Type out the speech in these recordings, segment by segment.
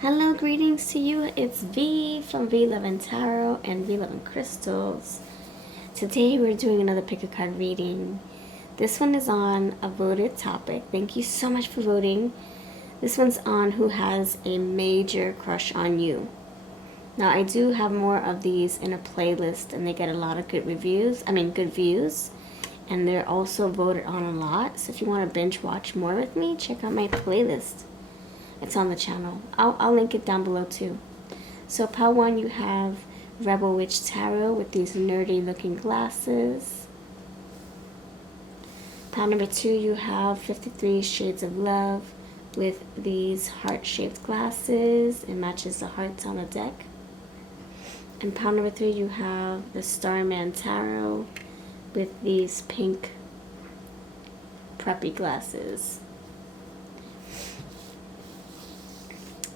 Hello, greetings to you. It's V from Tarot and VLoveCrystals. Today we're doing another pick a card reading. This one is on a voted topic. Thank you so much for voting. This one's on who has a major crush on you. Now I do have more of these in a playlist and they get a lot of good views. And they're also voted on a lot. So if you want to binge watch more with me, check out my playlist. It's on the channel. I'll link it down below too. So pile 1, you have Rebel Witch Tarot with these nerdy looking glasses. Pile number 2, you have 53 Shades of Love with these heart-shaped glasses. It matches the hearts on the deck. And pile number 3, you have the Starman Tarot with these pink preppy glasses.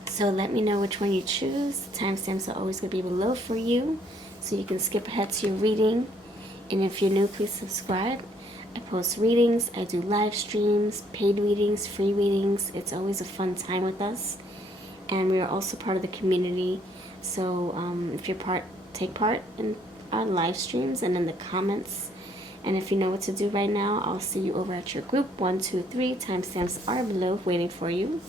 So let me know which one you choose. The timestamps are always going to be below for you, so you can skip ahead to your reading. And if you're new, please subscribe. I post readings, I do live streams, paid readings, free readings. It's always a fun time with us. And we are also part of the community. So if you take part in our live streams and in the comments. And if you know what to do right now, I'll see you over at your group. 1, 2, 3. Timestamps are below waiting for you.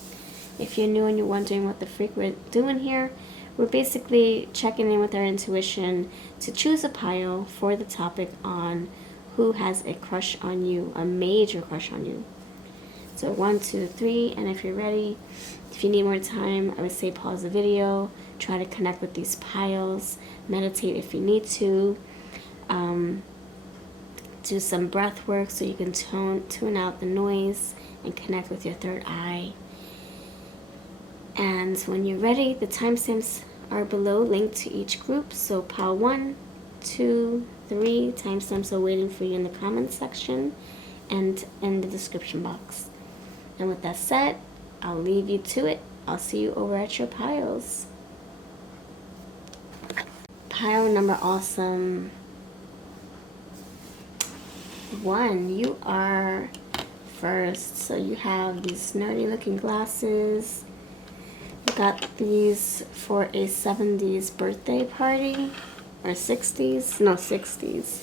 If you're new and you're wondering what the freak we're doing here, we're basically checking in with our intuition to choose a pile for the topic on who has a crush on you, a major crush on you. So 1, 2, 3, and if you're ready, if you need more time, I would say pause the video, try to connect with these piles, meditate if you need to, do some breath work so you can tune out the noise and connect with your third eye. And when you're ready, the timestamps are below, linked to each group. So pile 1, 2, 3, timestamps are waiting for you in the comments section and in the description box. And with that said, I'll leave you to it. I'll see you over at your piles. Pile number awesome 1, you are first. So you have these nerdy looking glasses. Got these for a 70s birthday party, or 60s, no 60s,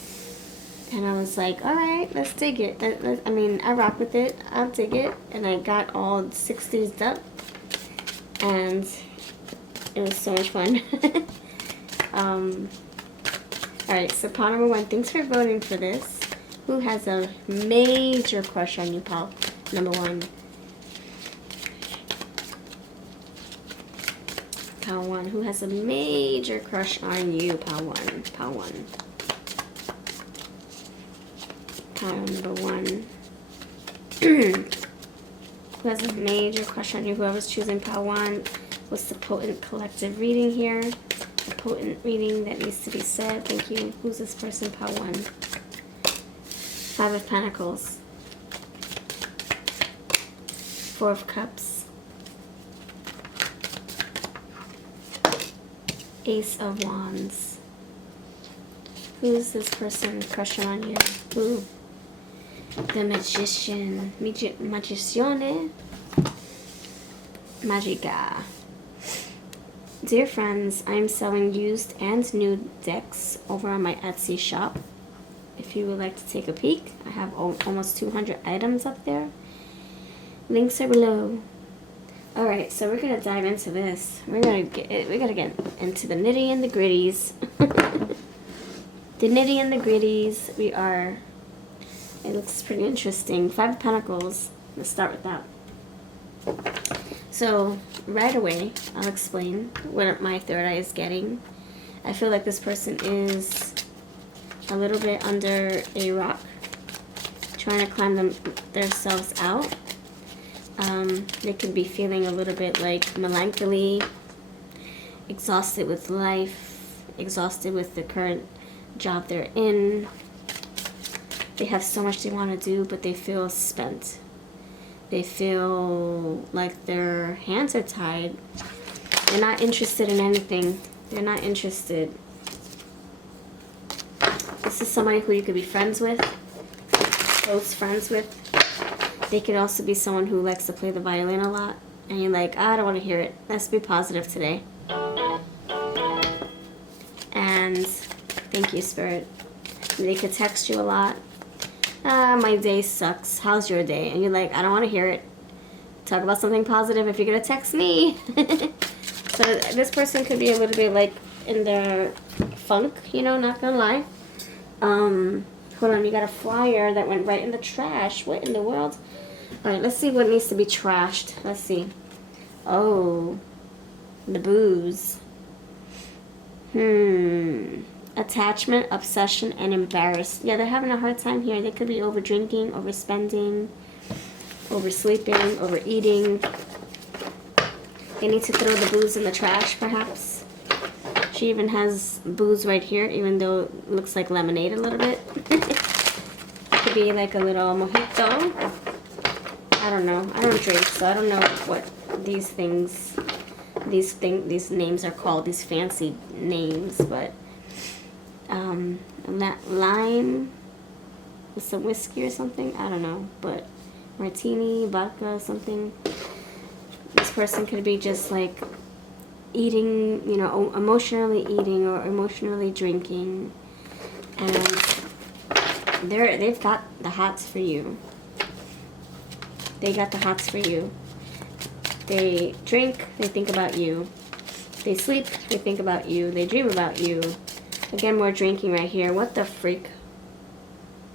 and I was like, alright, let's dig it. I mean, I rock with it, I'll dig it, and I got all 60s up, and it was so much fun. Alright, so pile number 1, thanks for voting for this. Who has a major crush on you, pile number 1? Pile 1, who has a major crush on you? Pile 1, pile 1. Pile number 1. Who has a major crush on you? Whoever's choosing pile 1. What's the potent collective reading here? A potent reading that needs to be said. Thank you. Who's this person? Pile 1. 5 of Pentacles. 4 of Cups. Ace of Wands. Who's this person crushing on you? Who? The Magician. Magicione. Magica. Dear friends, I'm selling used and new decks over on my Etsy shop. If you would like to take a peek, I have almost 200 items up there. Links are below. Alright, so we're gonna dive into this. We're gonna get into the nitty and the gritties. The nitty and the gritties. It looks pretty interesting. 5 of Pentacles. Let's start with that. So right away, I'll explain what my third eye is getting. I feel like this person is a little bit under a rock, trying to climb themselves out. They could be feeling a little bit like melancholy, exhausted with life, exhausted with the current job they're in. They have so much they want to do, but they feel spent. They feel like their hands are tied. They're not interested in anything. They're not interested. This is somebody who you could be friends with, close friends with. They could also be someone who likes to play the violin a lot and you're like, I don't want to hear it. Let's be positive today. And thank you, Spirit. They could text you a lot. My day sucks. How's your day? And you're like, I don't want to hear it. Talk about something positive if you're going to text me. So this person could be a little bit like in their funk, you know, not going to lie. Hold on, you got a flyer that went right in the trash. What in the world? All right, let's see what needs to be trashed. Let's see. Oh, the booze. Attachment, obsession, and embarrassed. Yeah, they're having a hard time here. They could be over drinking, overspending, oversleeping, overeating. They need to throw the booze in the trash, perhaps. She even has booze right here, even though it looks like lemonade a little bit. It could be like a little mojito. I don't know. I don't drink, so I don't know what these things, these names are called. These fancy names, but lime with some whiskey or something. I don't know, but martini, vodka, something. This person could be just like eating, you know, emotionally eating or emotionally drinking, and they've got the hots for you. They got the hots for you. They drink, they think about you. They sleep, they think about you. They dream about you. Again, more drinking right here. What the freak?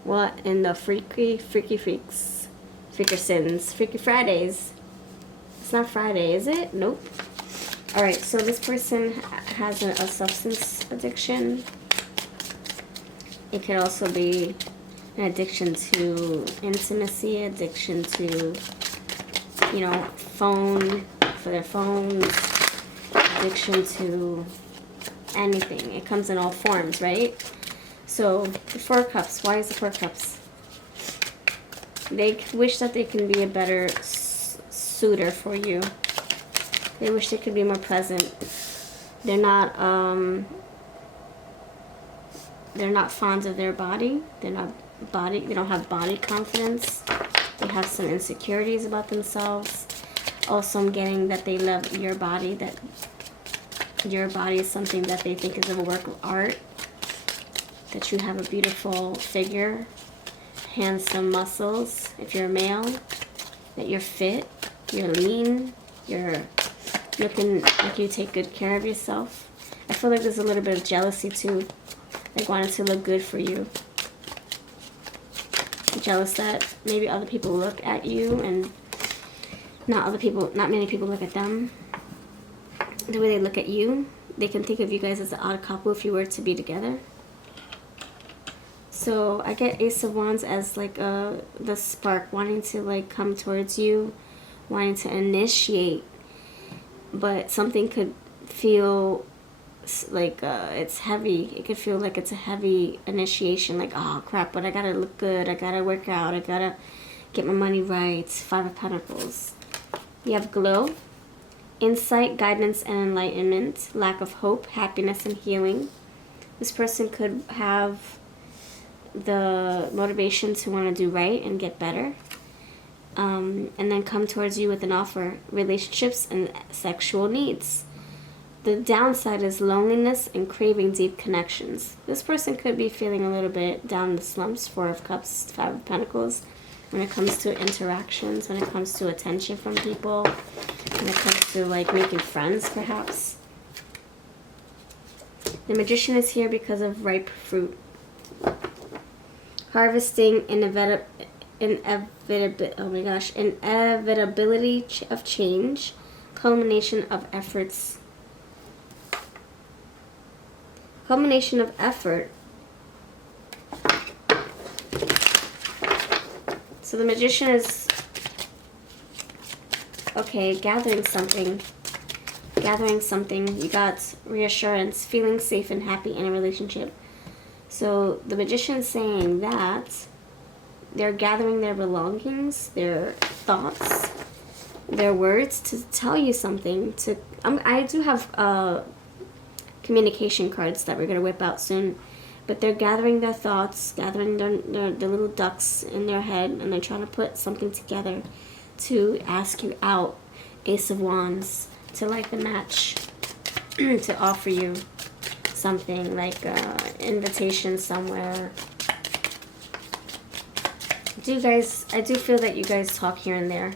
What in the freaky freaks? Freakersons. Freaky Fridays. It's not Friday, is it? Nope. Alright, so this person has a substance addiction. It could also be an addiction to intimacy, addiction to, you know, phone, for their phones, addiction to anything. It comes in all forms, right? So, the Four of Cups. Why is the Four of Cups? They wish that they can be a better suitor for you. They wish they could be more present. They're not fond of their body. They don't have body confidence. They have some insecurities about themselves. Also, I'm getting that they love your body, that your body is something that they think is a work of art, that you have a beautiful figure, handsome muscles, if you're a male, that you're fit, you're lean, you're looking like you take good care of yourself. I feel like there's a little bit of jealousy too, like wanting to look good for you. Jealous that maybe other people look at you and not many people look at them the way they look at you. They can think of you guys as an odd couple if you were to be together. So I get Ace of Wands as like the spark, wanting to like come towards you, wanting to initiate, but something could feel like it's heavy. It could feel like it's a heavy initiation, like, oh crap, but I gotta look good, I gotta work out, I gotta get my money right. Five of Pentacles. You have glow, insight, guidance, and enlightenment, lack of hope, happiness, and healing. This person could have the motivation to want to do right and get better, and then come towards you with an offer, relationships, and sexual needs. The downside is loneliness and craving deep connections. This person could be feeling a little bit down in the slumps. Four of Cups, Five of Pentacles. When it comes to interactions, when it comes to attention from people, when it comes to like making friends, perhaps. The Magician is here because of ripe fruit. Harvesting inevitability of change, culmination of efforts. Culmination of effort. So the Magician is, okay, gathering something. Gathering something. You got reassurance, feeling safe and happy in a relationship. So the Magician's saying that they're gathering their belongings, their thoughts, their words to tell you something. I do have communication cards that we're going to whip out soon. But they're gathering their thoughts, gathering their little ducks in their head, and they're trying to put something together to ask you out. Ace of Wands to like the match, to offer you something like invitation somewhere. I do feel that you guys talk here and there.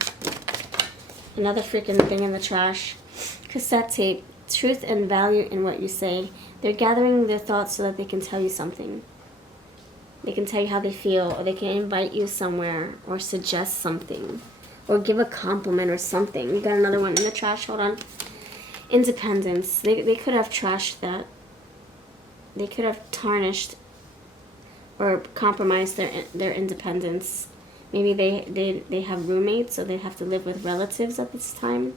Another freaking thing in the trash. Cassette tape. Truth and value in what you say. They're gathering their thoughts so that they can tell you something. They can tell you how they feel, or they can invite you somewhere, or suggest something, or give a compliment or something. You got another one in the trash. Hold on. Independence. They could have trashed that. They could have tarnished or compromised their independence. Maybe they have roommates, so they have to live with relatives at this time.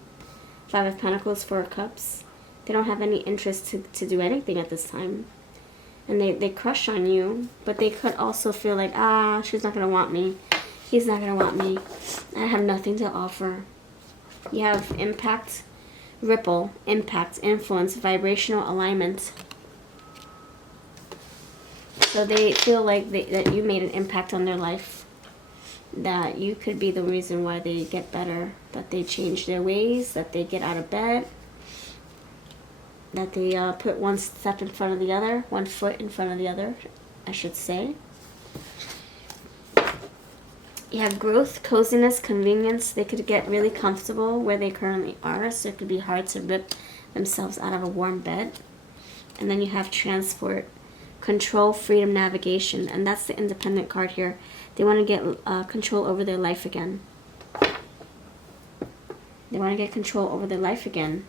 5 of Pentacles, 4 of Cups. They don't have any interest to do anything at this time. And they crush on you, but they could also feel like, she's not going to want me. He's not going to want me. I have nothing to offer. You have impact, ripple, impact, influence, vibrational alignment. So they feel like that you made an impact on their life. That you could be the reason why they get better. That they change their ways, that they get out of bed. That they put one step in front of the other, 1 foot in front of the other, I should say. You have growth, coziness, convenience. They could get really comfortable where they currently are, so it could be hard to rip themselves out of a warm bed. And then you have transport, control, freedom, navigation, and that's the independent card here. They want to get control over their life again. They want to get control over their life again.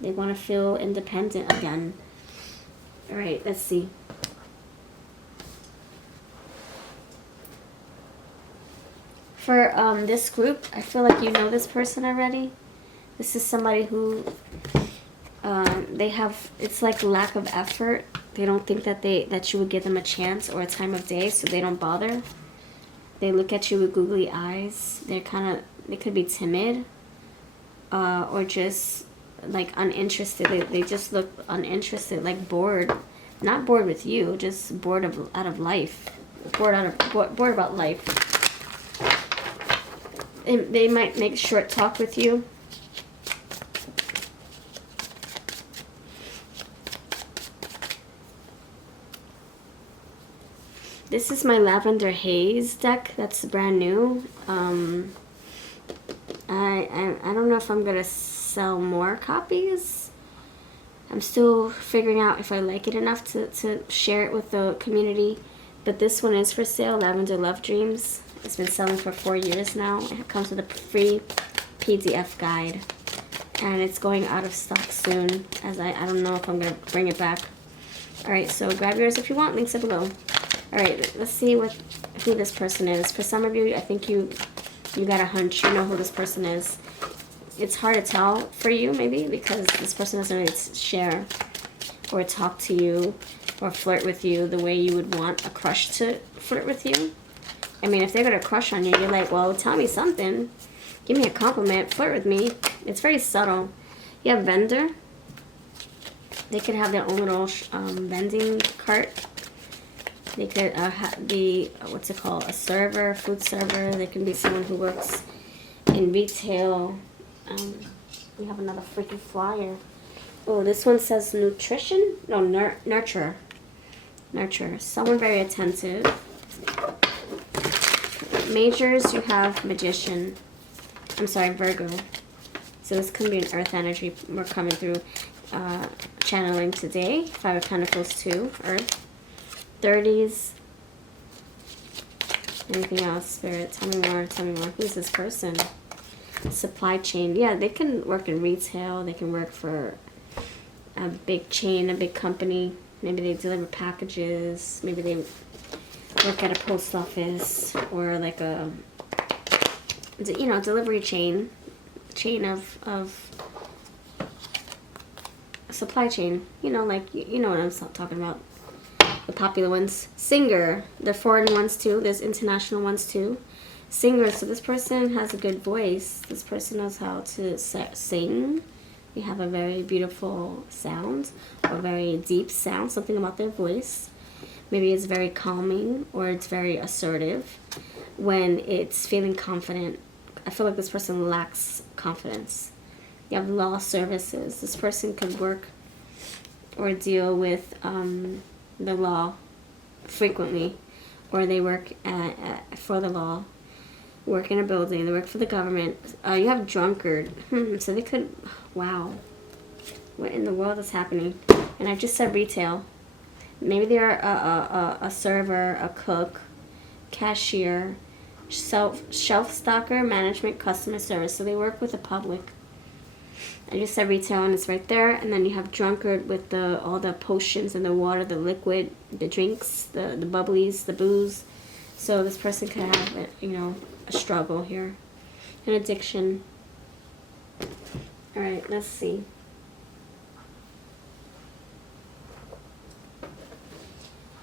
They want to feel independent again. All right, let's see. For this group, I feel like you know this person already. This is somebody who they have, it's like lack of effort. They don't think that you would give them a chance or a time of day, so they don't bother. They look at you with googly eyes. They could be timid, or just like uninterested. They just look uninterested, like bored. Not bored with you, just bored out of life. Bored about life. They might make short talk with you. This is my Lavender Haze deck. That's brand new. I don't know if I'm gonna sell more copies. I'm still figuring out if I like it enough to share it with the community. But this one is for sale, Lavender Love Dreams. It's been selling for 4 years now. It comes with a free PDF guide. And it's going out of stock soon, as I don't know if I'm going to bring it back. Alright, so grab yours if you want. Links are below. Alright, let's see who this person is. For some of you, I think you got a hunch. You know who this person is. It's hard to tell for you, maybe, because this person doesn't really share or talk to you or flirt with you the way you would want a crush to flirt with you. I mean, if they're going to crush on you, you're like, well, tell me something. Give me a compliment. Flirt with me. It's very subtle. You have vendor. They could have their own little vending cart. They could be, what's it called, a server, food server. They can be someone who works in retail. We have another freaking flyer. Oh, this one says nutrition? No, nurture. Nurture. Someone very attentive. Majors, you have Magician. I'm sorry, Virgo. So this can be an earth energy we're coming through, channeling today. 5 of Pentacles, 2, earth. 30s. Anything else, Spirit? Tell me more, tell me more. Who's this person? Supply chain. Yeah, they can work in retail. They can work for a big chain, a big company. Maybe they deliver packages. Maybe they work at a post office or like a, you know, delivery chain of supply chain. You know, like, you know what I'm talking about. The popular ones. Singer. They're foreign ones too. There's international ones too. Singer. So this person has a good voice. This person knows how to sing. They have a very beautiful sound, or very deep sound. Something about their voice. Maybe it's very calming, or it's very assertive when it's feeling confident. I feel like this person lacks confidence. You have law services. This person could work or deal with the law frequently, or they work for the law, work in a building, they work for the government. You have drunkard. So they could, wow, what in the world is happening? And I just said retail. Maybe they're a server, a cook, cashier, shelf stocker, management, customer service. So they work with the public. I just said retail, and it's right there. And then you have drunkard with all the potions and the water, the liquid, the drinks, the bubblies, the booze. So this person could have, you know, a struggle here, an addiction. All right, let's see.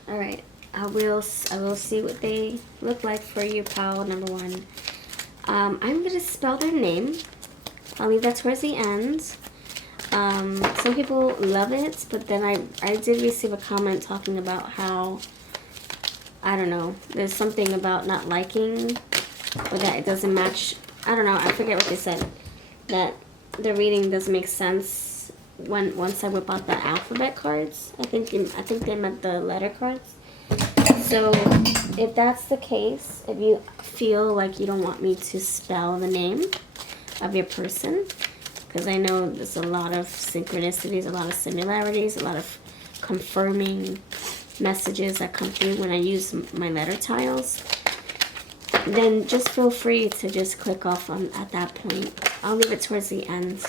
All right, I will see what they look like for you, pal number 1. I'm gonna spell their name. I'll leave that towards the end. Some people love it, but then I did receive a comment talking about how, I don't know, there's something about not liking, or that it doesn't match. I don't know, I forget what they said. That the reading doesn't make sense once I whip out the alphabet cards. I think they meant the letter cards. So if that's the case, if you feel like you don't want me to spell the name of your person, because I know there's a lot of synchronicities, a lot of similarities, a lot of confirming messages that come through when I use my letter tiles, then just feel free to just click off at that point. I'll leave it towards the end.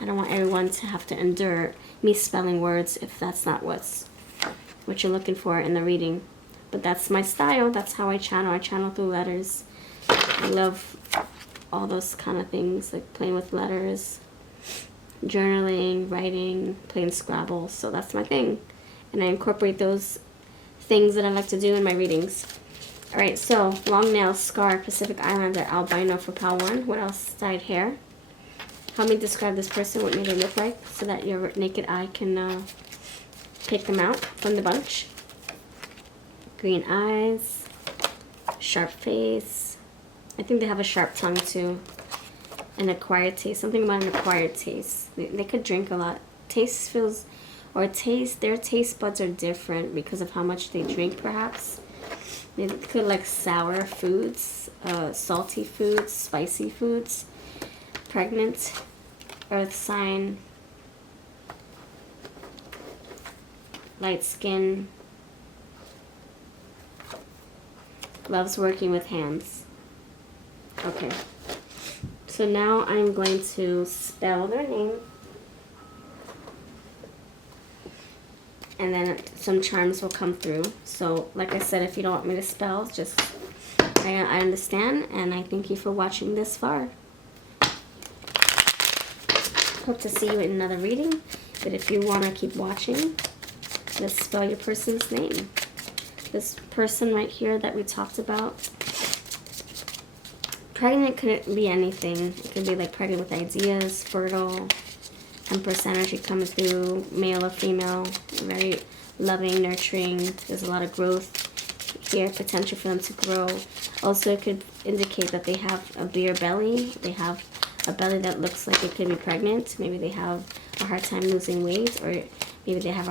I don't want everyone to have to endure me spelling words if that's not what you're looking for in the reading. But that's my style. That's how I channel. I channel through letters. I love all those kind of things, like playing with letters, journaling, writing, playing Scrabble. So that's my thing. And I incorporate those things that I like to do in my readings. All right, so long nails, scar, Pacific Islander, albino for pal 1. What else? Dyed hair. Help me describe this person, what may they look like, so that your naked eye can pick them out from the bunch. Green eyes, sharp face. I think they have a sharp tongue too. An acquired taste. Something about an acquired taste. They could drink a lot. Their taste buds are different because of how much they drink, perhaps. They could like sour foods, salty foods, spicy foods. Pregnant, earth sign, light skin, loves working with hands. Okay, so now I'm going to spell their name, and then some charms will come through. So like I said, if you don't want me to spell, just I understand, and I thank you for watching this far. Hope to see you in another reading, but if you want to keep watching, just spell your person's name. This person right here that we talked about, pregnant could be anything. It could be like pregnant with ideas, fertile, Empress energy coming through, male or female, very loving, nurturing. There's a lot of growth here, potential for them to grow. Also, it could indicate that they have a bare belly. They have a belly that looks like it could be pregnant. Maybe they have a hard time losing weight, or maybe they have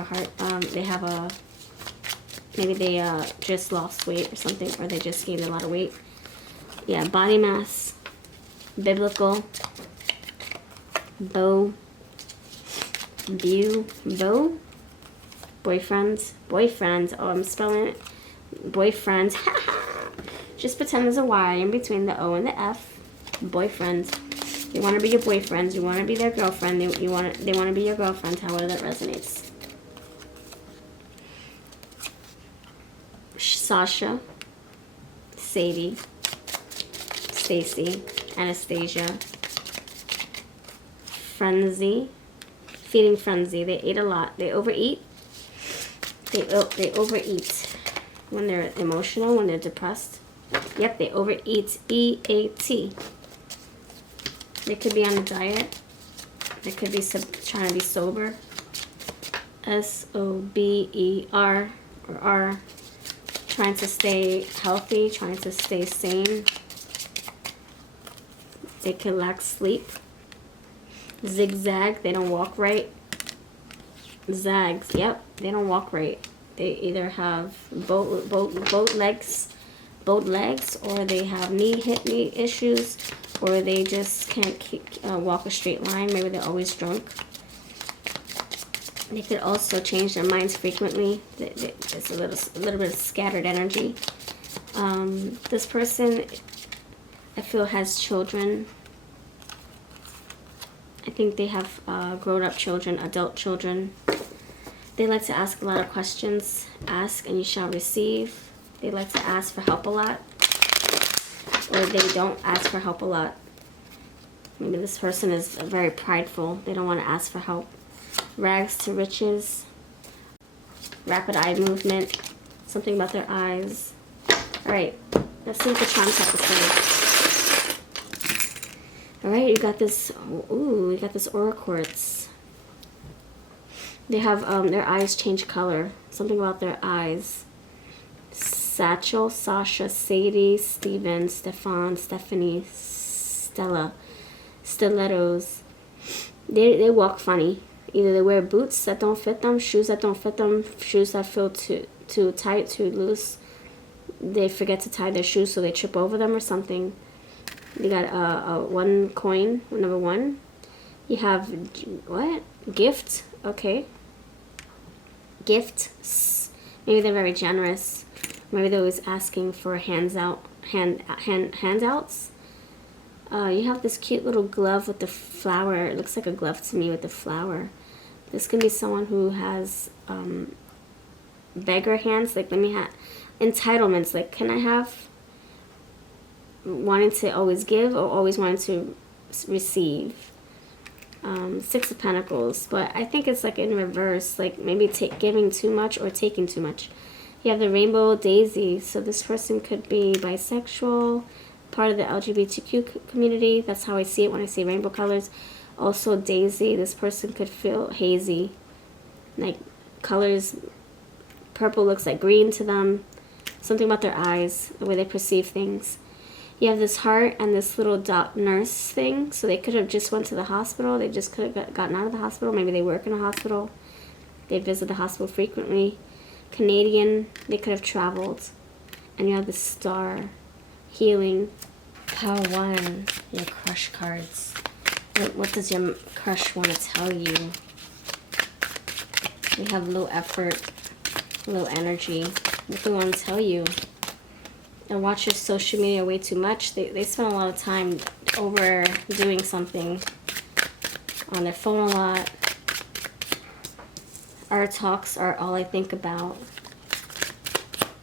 maybe they just lost weight or something, or they just gained a lot of weight. Yeah, body mass, biblical, bow, boyfriends. Oh, I'm spelling it. Boyfriends. Just pretend there's a Y in between the O and the F. Boyfriends. They want to be your boyfriends. You want to be their girlfriend. They want to be your girlfriend. However that resonates. Sasha, Sadie, Stacy, Anastasia, Frenzy, feeding frenzy. They ate a lot. They overeat. They overeat when they're emotional, when they're depressed. Yep, they overeat. EAT. They could be on a diet. They could be trying to be sober. SOBER or R. Trying to stay healthy, trying to stay sane. They could lack sleep. Zigzag, they don't walk right. Zags, yep, they don't walk right. They either have boat legs, or they have hip knee issues, or they just can't walk a straight line. Maybe they're always drunk. They could also change their minds frequently. It's a little bit of scattered energy. This person, I feel, has children. I think they have grown-up children, adult children. They like to ask a lot of questions. Ask and you shall receive. They like to ask for help a lot. Or they don't ask for help a lot. Maybe this person is very prideful. They don't want to ask for help. Rags to riches. Rapid eye movement. Something about their eyes. Alright, let's see what the charms have to say. Alright, you got this, ooh, you got this aura quartz. They have their eyes change color. Something about their eyes. Satchel, Sasha, Sadie, Steven, Stefan, Stephanie, Stella, stilettos. They walk funny. Either they wear boots that don't fit them, shoes that don't fit them, shoes that feel too tight, too loose. They forget to tie their shoes, so they trip over them or something. You got a 1 coin, number 1. You have, what? Gift, okay. Gifts. Maybe they're very generous. Maybe they're always asking for handouts. You have this cute little glove with the flower. It looks like a glove to me with the flower. This can be someone who has beggar hands. Like, let me have entitlements. Like, can I have wanting to always give or always wanting to receive? 6 of Pentacles. But I think it's like in reverse. Like maybe giving too much or taking too much. You have the rainbow daisy. So this person could be bisexual, part of the LGBTQ community. That's how I see it when I see rainbow colors. Also daisy. This person could feel hazy. Like colors, purple looks like green to them. Something about their eyes, the way they perceive things. You have this heart and this little dot nurse thing. So they could have just went to the hospital. They just could have gotten out of the hospital. Maybe they work in a hospital. They visit the hospital frequently. Canadian, they could have traveled. And you have the star, healing. Power 1, your crush cards. What does your crush want to tell you? We have low effort, low energy. What do they want to tell you? And watch your social media way too much. They spend a lot of time overdoing something on their phone a lot. Our talks are all I think about.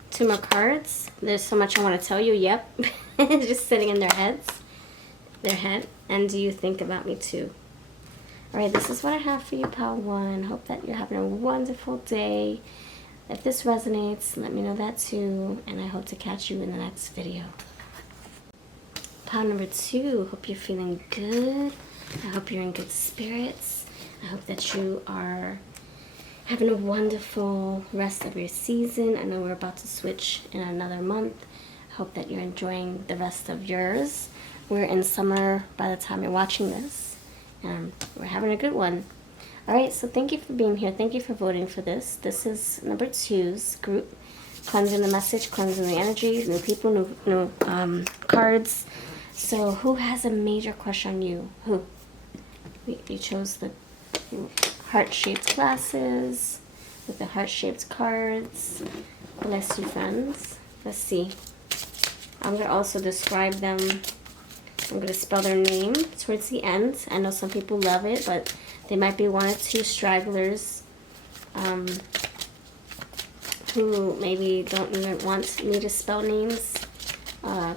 2 more cards. There's so much I want to tell you. Yep. Just sitting in their head. And do you think about me too? Alright, this is what I have for you, Pile 1. Hope that you're having a wonderful day. If this resonates, let me know that too. And I hope to catch you in the next video. Pile number 2. Hope you're feeling good. I hope you're in good spirits. I hope that you are having a wonderful rest of your season. I know we're about to switch in another month. I hope that you're enjoying the rest of yours. We're in summer by the time you're watching this. And we're having a good one. Alright, so thank you for being here. Thank you for voting for this. This is number 2's group. Cleansing the message, cleansing the energy, new people, new cards. So who has a major crush on you? Who? You chose the heart-shaped glasses with the heart-shaped cards. Bless you, friends. Let's see. I'm going to also describe them. I'm going to spell their name towards the end. I know some people love it, but they might be 1 or 2 stragglers who maybe don't even want me to spell names.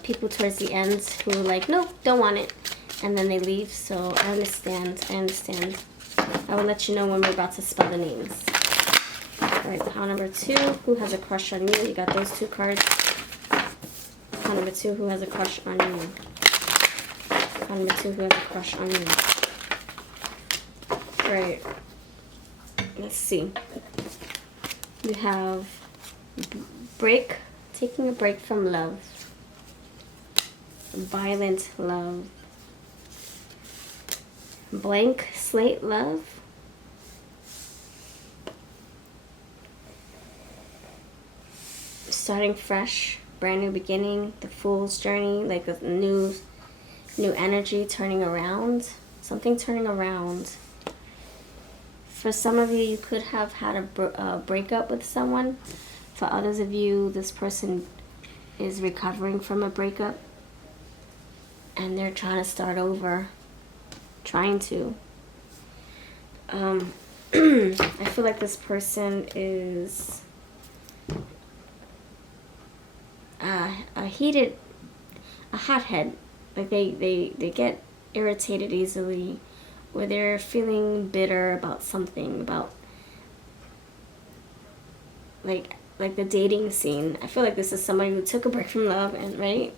People towards the end who are like, nope, don't want it. And then they leave, so I understand. I will let you know when we're about to spell the names. Alright, pile number 2, who has a crush on you? You got those 2 cards. Pile number 2, who has a crush on you? Pile number 2, who has a crush on you? Right. Let's see. You have taking a break from love. Violent love. Blank slate love. Starting fresh, brand new beginning, the Fool's journey, like a new energy turning around, something turning around. For some of you, you could have had a breakup with someone. For others of you, this person is recovering from a breakup and they're trying to start over, trying to. I feel like this person is a hothead. Like they get irritated easily, or they're feeling bitter about something, about like the dating scene. I feel like this is somebody who took a break from love, and right,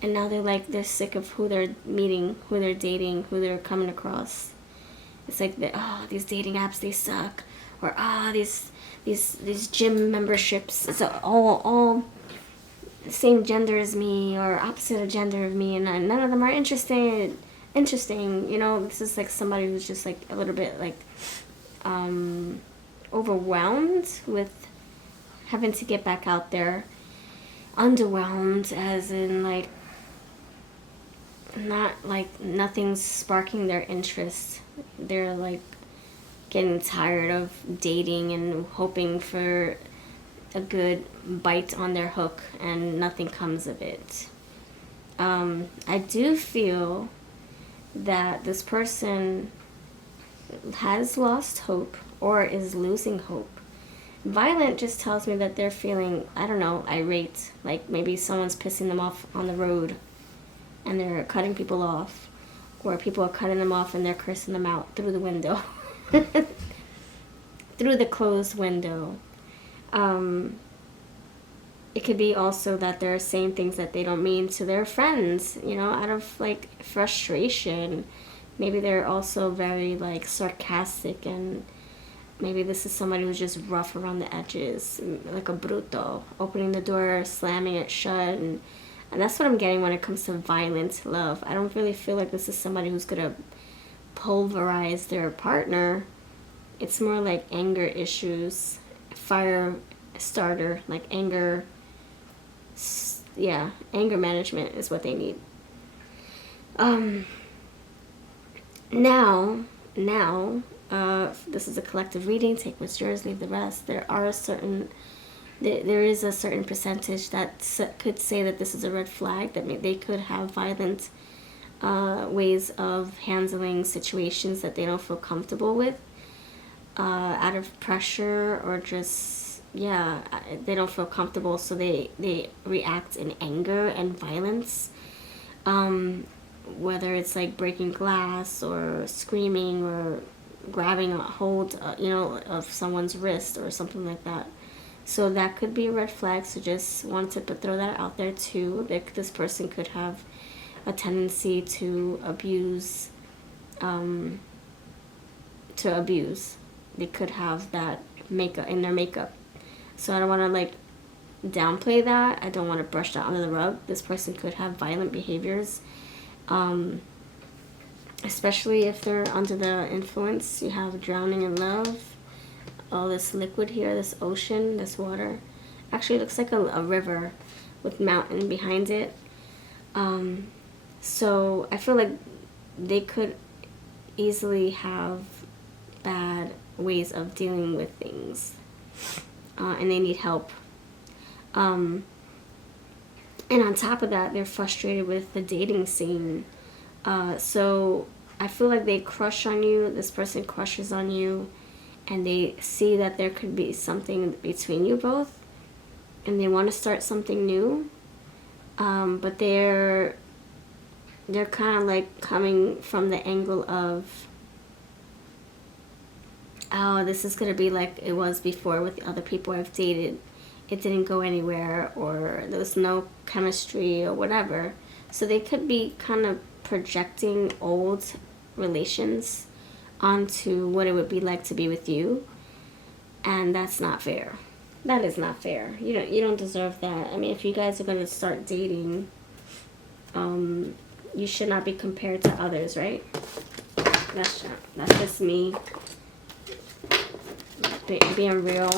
and now they're sick of who they're meeting, who they're dating, who they're coming across. It's like these dating apps, they suck, or these gym memberships, it's all the same gender as me or opposite of gender of me, and none of them are interesting. You know, this is like somebody who's just like a little bit like overwhelmed with having to get back out there, underwhelmed as in like not like nothing's sparking their interest. They're like getting tired of dating and hoping for a good bite on their hook, and nothing comes of it. I do feel that this person has lost hope or is losing hope. Violent just tells me that they're feeling, I don't know, irate. Like maybe someone's pissing them off on the road and they're cutting people off, or people are cutting them off and they're cursing them out through the window. Through the closed window. It could be also that they're saying things that they don't mean to their friends, you know, out of like frustration. Maybe they're also very like sarcastic, and maybe this is somebody who's just rough around the edges, like a bruto, opening the door, slamming it shut, and that's what I'm getting when it comes to violent love. I don't really feel like this is somebody who's gonna pulverize their partner. It's more like anger issues, fire starter, like anger. Yeah, anger management is what they need. Now, this is a collective reading. Take what's yours, leave the rest. There is a certain percentage that could say that this is a red flag, that they could have violent ways of handling situations that they don't feel comfortable with, out of pressure, or just they don't feel comfortable, so they react in anger and violence, whether it's like breaking glass or screaming or grabbing a hold of someone's wrist or something like that. So that could be a red flag. So just wanted to throw that out there too. This person could have a tendency to abuse. They could have that makeup in their makeup. So I don't want to like downplay that. I don't want to brush that under the rug. This person could have violent behaviors, especially if they're under the influence. You have drowning in love. All this liquid here, this ocean, this water. Actually looks like a river with mountain behind it. So I feel like they could easily have bad ways of dealing with things. And they need help. And on top of that, they're frustrated with the dating scene. So I feel like they crush on you. This person crushes on you. And they see that there could be something between you both. And they want to start something new. But they're kind of like coming from the angle of, oh, this is going to be like it was before with the other people I've dated. It didn't go anywhere, or there was no chemistry or whatever. So they could be kind of projecting old relations onto what it would be like to be with you. And that's not fair. That is not fair. You don't deserve that. I mean, if you guys are going to start dating, you should not be compared to others, right? That's just me being real.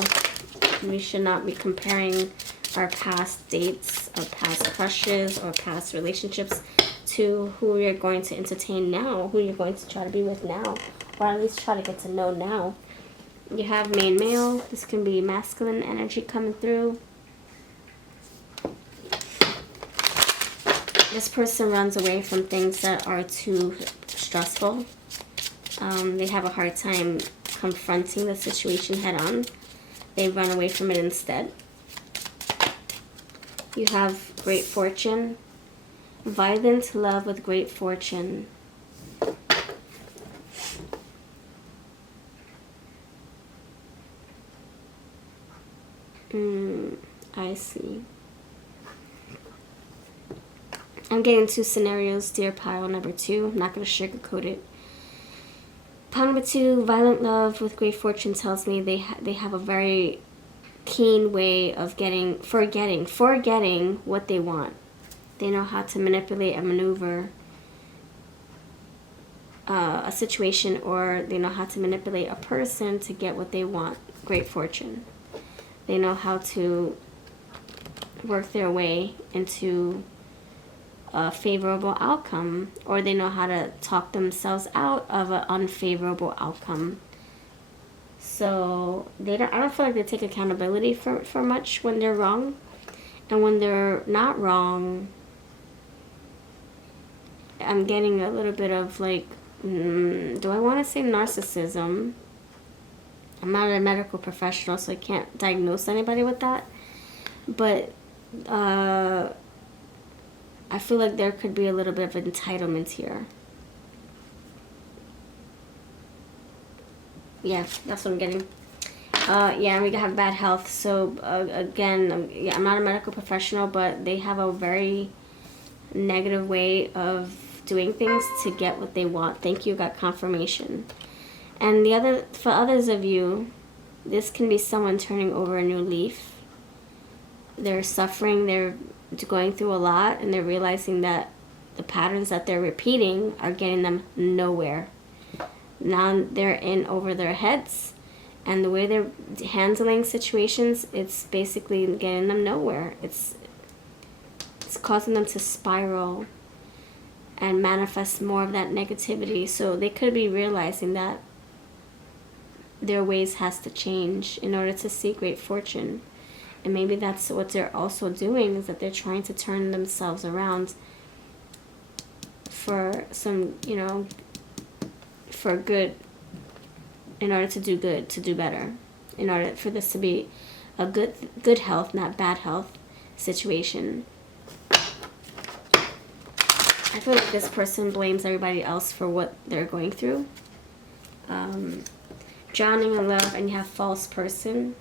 We should not be comparing our past dates or past crushes or past relationships to who you're going to entertain now, who you're going to try to be with now, or at least try to get to know now. You have main male. This can be masculine energy coming through. This person runs away from things that are too stressful. They have a hard time confronting the situation head on. They run away from it instead. You have great fortune. Violent love with great fortune. I see. I'm getting two scenarios, dear pile number 2. I'm not going to sugarcoat it. Pile number 2, violent love with great fortune tells me they have a very keen way of forgetting what they want. They know how to manipulate and maneuver a situation, or they know how to manipulate a person to get what they want. Great fortune. They know how to work their way into a favorable outcome, or they know how to talk themselves out of an unfavorable outcome. So I don't feel like they take accountability for much when they're wrong. And when they're not wrong, I'm getting a little bit of like, do I want to say narcissism? I'm not a medical professional, so I can't diagnose anybody with that. But I feel like there could be a little bit of entitlement here. Yeah, that's what I'm getting. Yeah, we have bad health. So again, I'm not a medical professional, but they have a very negative way of doing things to get what they want. Thank you, got confirmation. And for others of you, this can be someone turning over a new leaf. They're suffering, they're going through a lot, and they're realizing that the patterns that they're repeating are getting them nowhere. Now they're in over their heads, and the way they're handling situations, it's basically getting them nowhere. It's causing them to spiral and manifest more of that negativity. So they could be realizing that their ways has to change in order to see great fortune. And maybe that's what they're also doing, is that they're trying to turn themselves around for some, for good, in order to do good, to do better, in order for this to be a good health, not bad health situation. I feel like this person blames everybody else for what they're going through. Drowning in love, and you have false person.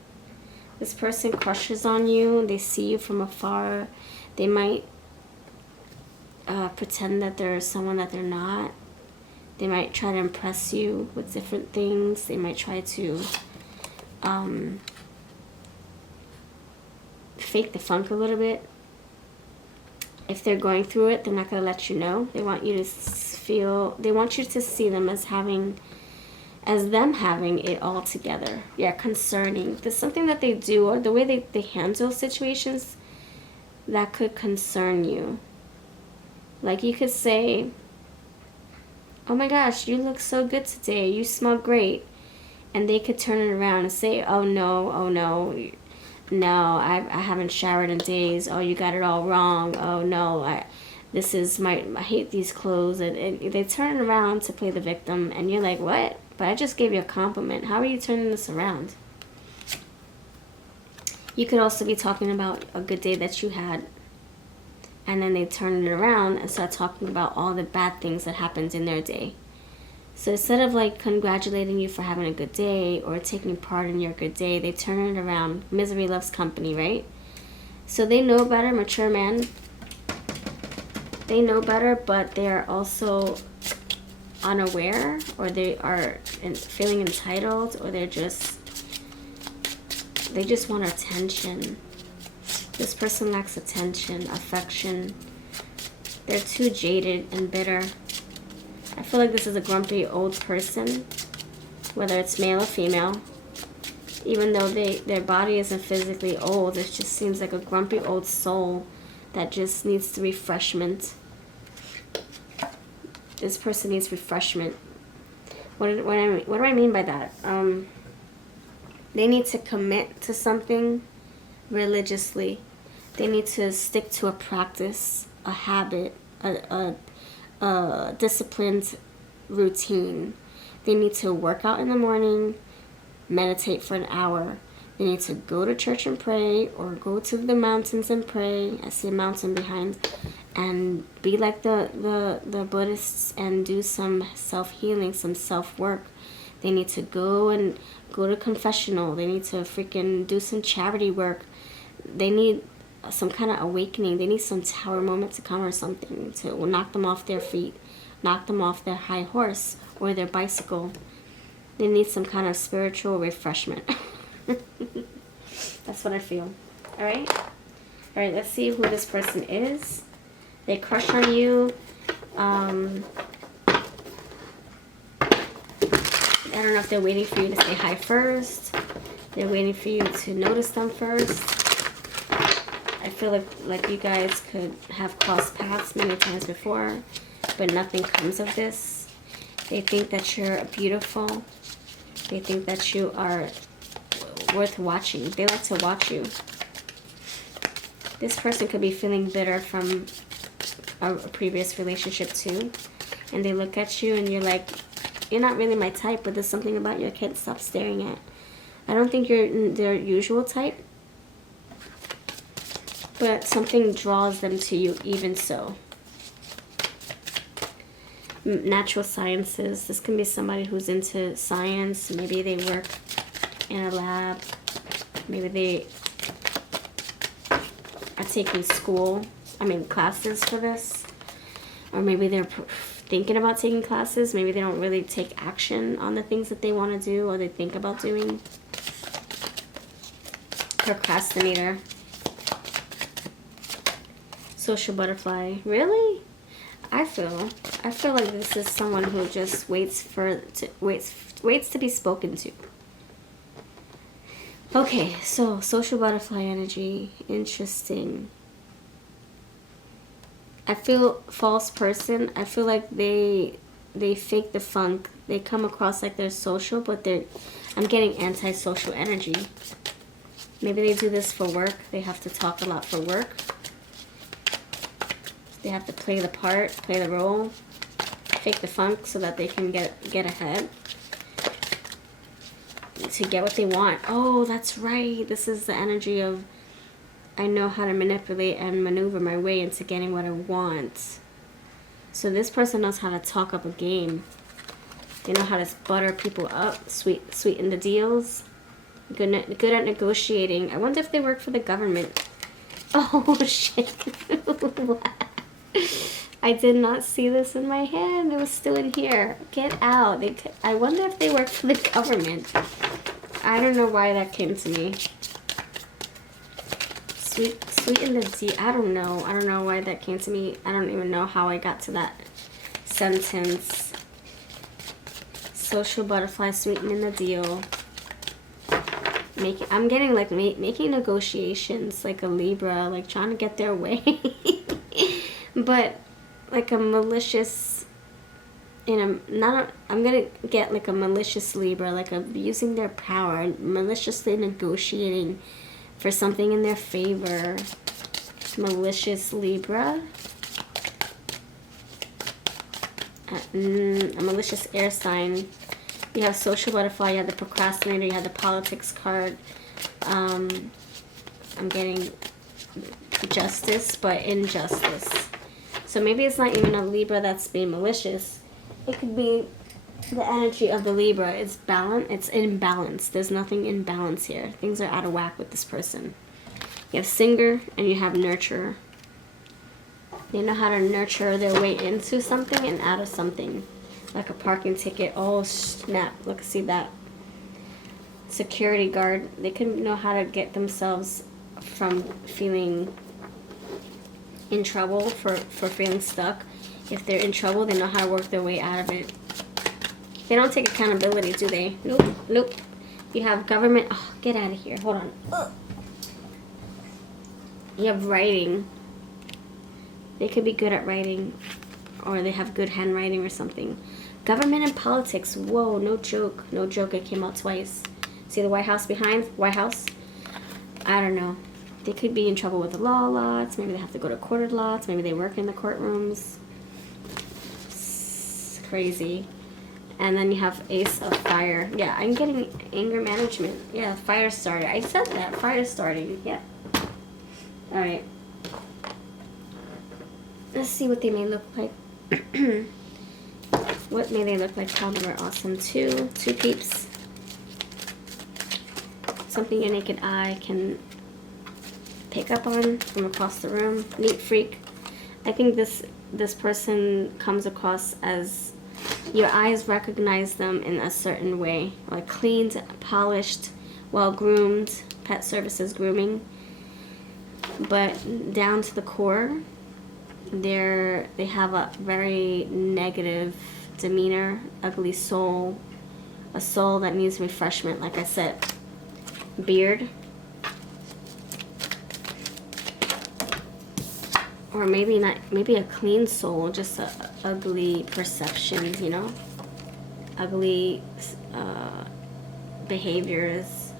This person crushes on you. They see you from afar. They might pretend that they're someone that they're not. They might try to impress you with different things. They might try to fake the funk a little bit. If they're going through it, they're not going to let you know. They want you to they want you to see them as them having it all together. Yeah, concerning. There's something that they do, or the way they handle situations that could concern you. Like you could say, oh my gosh, you look so good today. You smell great. And they could turn it around and say, oh no, I haven't showered in days. Oh, you got it all wrong. Oh no, I hate these clothes. And they turn it around to play the victim, and you're like, what? But I just gave you a compliment. How are you turning this around? You could also be talking about a good day that you had, and then they turn it around and start talking about all the bad things that happened in their day. So instead of like congratulating you for having a good day or taking part in your good day, they turn it around. Misery loves company, right? So they know better, mature men. They know better, but they are also unaware, or they are feeling entitled, or they just want attention. This person lacks attention, affection. They're too jaded and bitter. I feel like this is a grumpy old person, whether it's male or female. Even though their body isn't physically old, it just seems like a grumpy old soul that just needs the refreshment. This person needs refreshment. What do I mean by that? They need to commit to something religiously. They need to stick to a practice, a habit, a disciplined routine. They need to work out in the morning, meditate for an hour. They need to go to church and pray, or go to the mountains and pray. I see a mountain behind. And be like the Buddhists and do some self-healing, some self-work. They need to go to confessional. They need to freaking do some charity work. They need some kind of awakening. They need some tower moment to come or something to knock them off their feet, knock them off their high horse or their bicycle. They need some kind of spiritual refreshment. That's what I feel. All right, let's see who this person is. They crush on you. I don't know if they're waiting for you to say hi first. They're waiting for you to notice them first. I feel like you guys could have crossed paths many times before, but nothing comes of this. They think that you're beautiful. They think that you are worth watching. They like to watch you. This person could be feeling bitter from a previous relationship too, and they look at you and you're like, you're not really my type, but there's something about you I can't stop staring at. I don't think you're their usual type, but something draws them to you even so. Natural sciences. This can be somebody who's into science. Maybe they work in a lab. Maybe they are taking classes for this. Or maybe they're thinking about taking classes. Maybe they don't really take action on the things that they want to do or they think about doing. Procrastinator. Social butterfly. Really? I feel like this is someone who just waits to be spoken to. Okay, so social butterfly energy, interesting. I feel false person. I feel like they fake the funk. They come across like they're social, but I'm getting antisocial energy. Maybe they do this for work. They have to talk a lot for work. They have to play the part, play the role, fake the funk so that they can get ahead. To get what they want. Oh, that's right. This is the energy of I know how to manipulate and maneuver my way into getting what I want. So this person knows how to talk up a game. They know how to butter people up, sweeten the deals. Good at negotiating. I wonder if they work for the government. Oh, shit. What? I did not see this in my hand. It was still in here. Get out. I wonder if they work for the government. I don't know why that came to me. Sweeten the deal. I don't know. I don't know why that came to me. I don't even know how I got to that sentence. Social butterfly, sweetening the deal. I'm getting like making negotiations like a Libra, like trying to get their way. But like a malicious, I'm gonna get like a malicious Libra, like using their power, maliciously negotiating for something in their favor. Malicious Libra. A malicious air sign. You have social butterfly, you have the procrastinator, you have the politics card. I'm getting justice, but injustice. So maybe it's not even a Libra that's being malicious. It could be the energy of the Libra. It's balance. It's in balance. There's nothing in balance here. Things are out of whack with this person. You have singer and you have nurturer. They know how to nurture their way into something and out of something. Like a parking ticket. Oh, snap. Look, see that. Security guard. They can know how to get themselves from feeling in trouble for feeling stuck If they're in trouble, they know how to work their way out of it. They don't take accountability, do they? Nope, nope. You have government. Oh, get out of here. Hold on. Ugh. You have writing. They could be good at writing, or they have good handwriting or something. Government and politics. Whoa, no joke. No joke. It came out twice. See the White House behind? White House? I don't know. They could be in trouble with the law lots. Maybe they have to go to court lots. Maybe they work in the courtrooms. It's crazy. And then you have Ace of Fire. Yeah, I'm getting anger management. Yeah, fire starter. I said that. Fire starting. Yeah. Alright. Let's see what they may look like. What may they look like? How they were awesome. Two peeps. Something your naked eye can pick up on from across the room. Neat freak. I think this person comes across as your eyes recognize them in a certain way, like cleaned, polished, well groomed, pet services, grooming. But down to the core, they have a very negative demeanor, ugly soul, a soul that needs refreshment. Like I said, beard, or maybe not, maybe a clean soul, just a ugly perceptions, you know, ugly behaviors.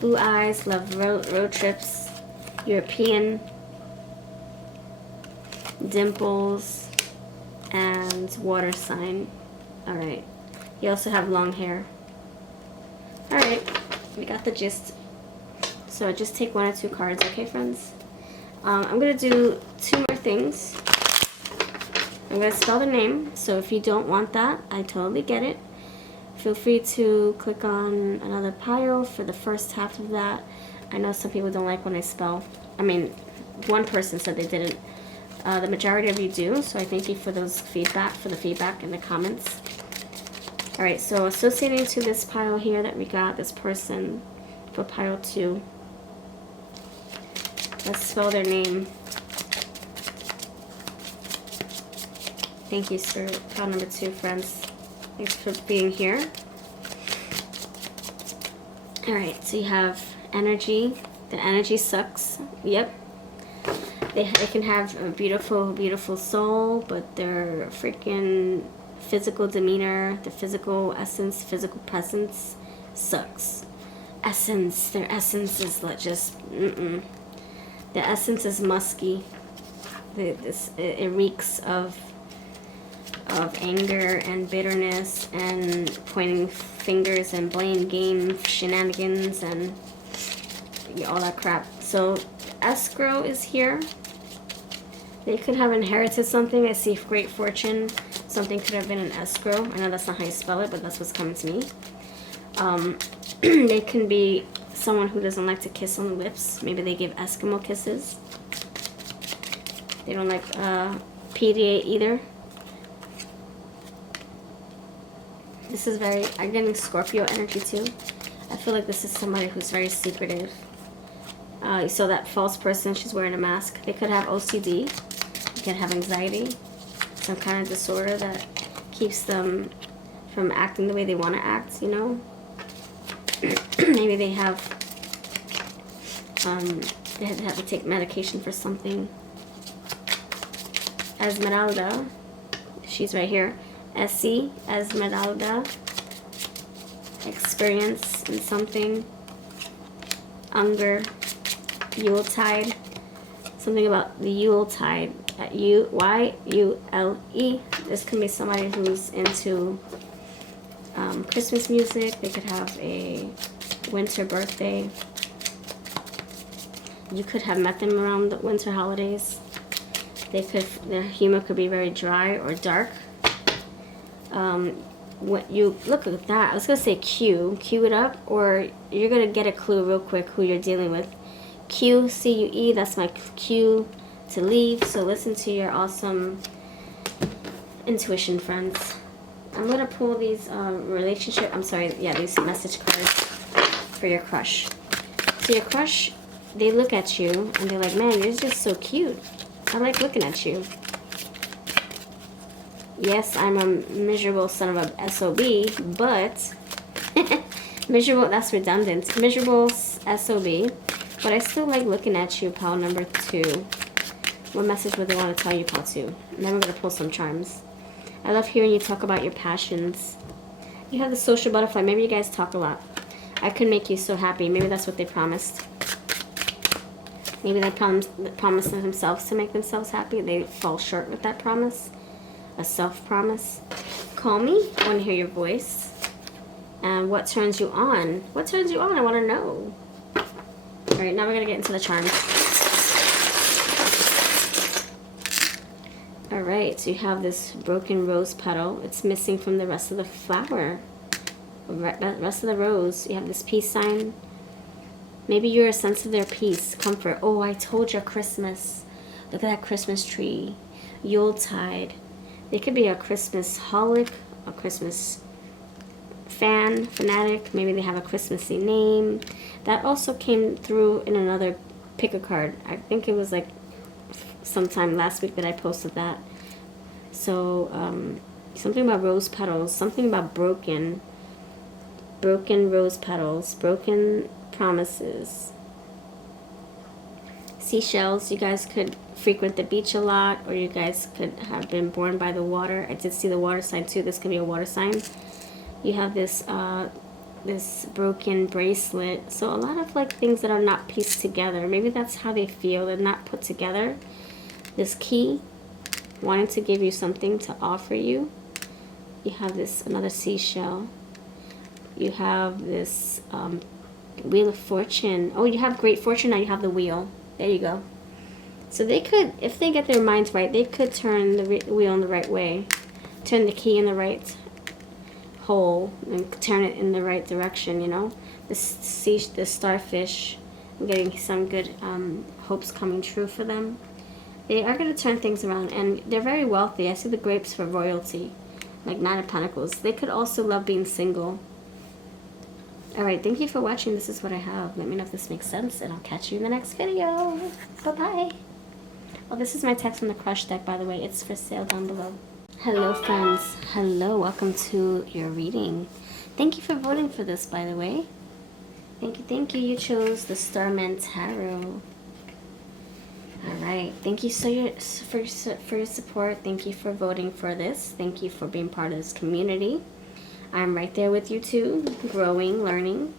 Blue eyes, love road trips, European, dimples, and water sign. Alright, you also have long hair. Alright, we got the gist. So just take 1 or 2 cards, okay, friends? I'm going to do 2 more things. I'm going to spell the name, so if you don't want that, I totally get it. Feel free to click on another pile for the first half of that. I know some people don't like when I spell. I mean, one person said they didn't. The majority of you do, so I thank you for the feedback in the comments. Alright, so associating to this pile here that we got, this person for pile 2. Let's spell their name. Thank you, Spirit. Pile number 2, friends. Thanks for being here. Alright, so you have energy. The energy sucks. Yep. They can have a beautiful, beautiful soul, but their freaking physical demeanor, the physical essence, physical presence sucks. Their essence is just, The essence is musky. It reeks of anger and bitterness and pointing fingers and blame game shenanigans and all that crap. So escrow is here. They could have inherited something. I see great fortune. Something could have been an escrow. I know that's not how you spell it, but that's what's coming to me. They can be someone who doesn't like to kiss on the lips. Maybe they give Eskimo kisses. They don't like PDA either. This is I'm getting Scorpio energy too. I feel like this is somebody who's very secretive. So that false person, she's wearing a mask. They could have OCD. They could have anxiety. Some kind of disorder that keeps them from acting the way they want to act, you know. Maybe they have to take medication for something. Esmeralda, she's right here. Essie, Esmeralda, experience in something. Unger, Yuletide, something about the Yuletide. Y-U-L-E. This can be somebody who's into Christmas music. They could have a winter birthday. You could have met them around the winter holidays. Their humor could be very dry or dark. What you look at that, I was gonna say cue it up, or you're gonna get a clue real quick who you're dealing with. Q, C-U-E, that's my cue to leave. So listen to your awesome intuition, friends. I'm gonna pull these these message cards for your crush. So your crush, they look at you and they're like, man, you're just so cute. I like looking at you. Yes, I'm a miserable son of a SOB, but miserable, that's redundant. Miserable SOB, but I still like looking at you, pile number 2. What message would they want to tell you, pile 2? And then we're going to pull some charms. I love hearing you talk about your passions. You have the social butterfly. Maybe you guys talk a lot. I could make you so happy. Maybe that's what they promised. Maybe they promised themselves to make themselves happy. They fall short with that promise. A self-promise. Call me. I want to hear your voice. And what turns you on? What turns you on? I want to know. All right, now we're going to get into the charms. All right, so you have this broken rose petal. It's missing from the rest of the flower. The rest of the rose. You have this peace sign. Maybe you're a sense of their peace, comfort. Oh, I told you Christmas. Look at that Christmas tree. Yuletide. They could be a Christmas holic, a Christmas fanatic. Maybe they have a Christmassy name. That also came through in another pick-a-card. I think it was like sometime last week that I posted that. So, something about rose petals. Something about broken rose petals. Broken promises. Seashells. You guys could frequent the beach a lot, or you guys could have been born by the water. I did see the water sign too. This could be a water sign. You have this this broken bracelet. So a lot of like things that are not pieced together. Maybe that's how they feel. They're not put together. This key, wanting to give you something to offer you. You have this another seashell. You have this Wheel of Fortune. Oh, you have great fortune. Now you have the wheel. There you go. So they could, if they get their minds right, they could turn the wheel in the right way. Turn the key in the right hole and turn it in the right direction, you know. The starfish, I'm getting some good hopes coming true for them. They are going to turn things around, and they're very wealthy. I see the grapes for royalty, like Nine of Pentacles. They could also love being single. Alright, thank you for watching. This is what I have. Let me know if this makes sense, and I'll catch you in the next video. Bye-bye. Oh, this is my text from the Crush deck, by the way. It's for sale down below. Hello, friends. Hello. Welcome to your reading. Thank you for voting for this, by the way. Thank you, thank you. You chose the Starman Tarot. Alright. Thank you for your support. Thank you for voting for this. Thank you for being part of this community. I'm right there with you too, growing, learning,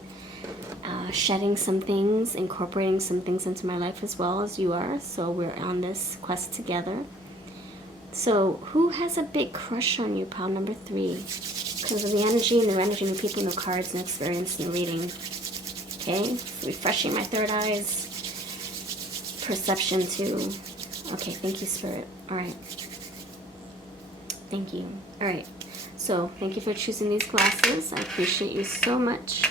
shedding some things, incorporating some things into my life as well as you are. So we're on this quest together. So who has a big crush on you, pile number 3? Because of the energy, new people, new cards, new experience, new reading. Okay, refreshing my third eyes. Perception too. Okay, thank you, Spirit. Alright. Thank you. Alright. So, thank you for choosing these glasses. I appreciate you so much.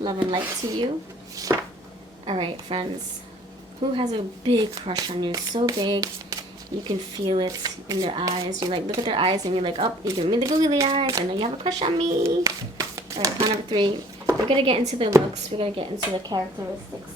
Love and light to you. Alright, friends. Who has a big crush on you? So big. You can feel it in their eyes. You like look at their eyes and you're like, oh, you're giving me the googly eyes. I know you have a crush on me. Alright, pile number 3. We're going to get into the looks. We're going to get into the characteristics.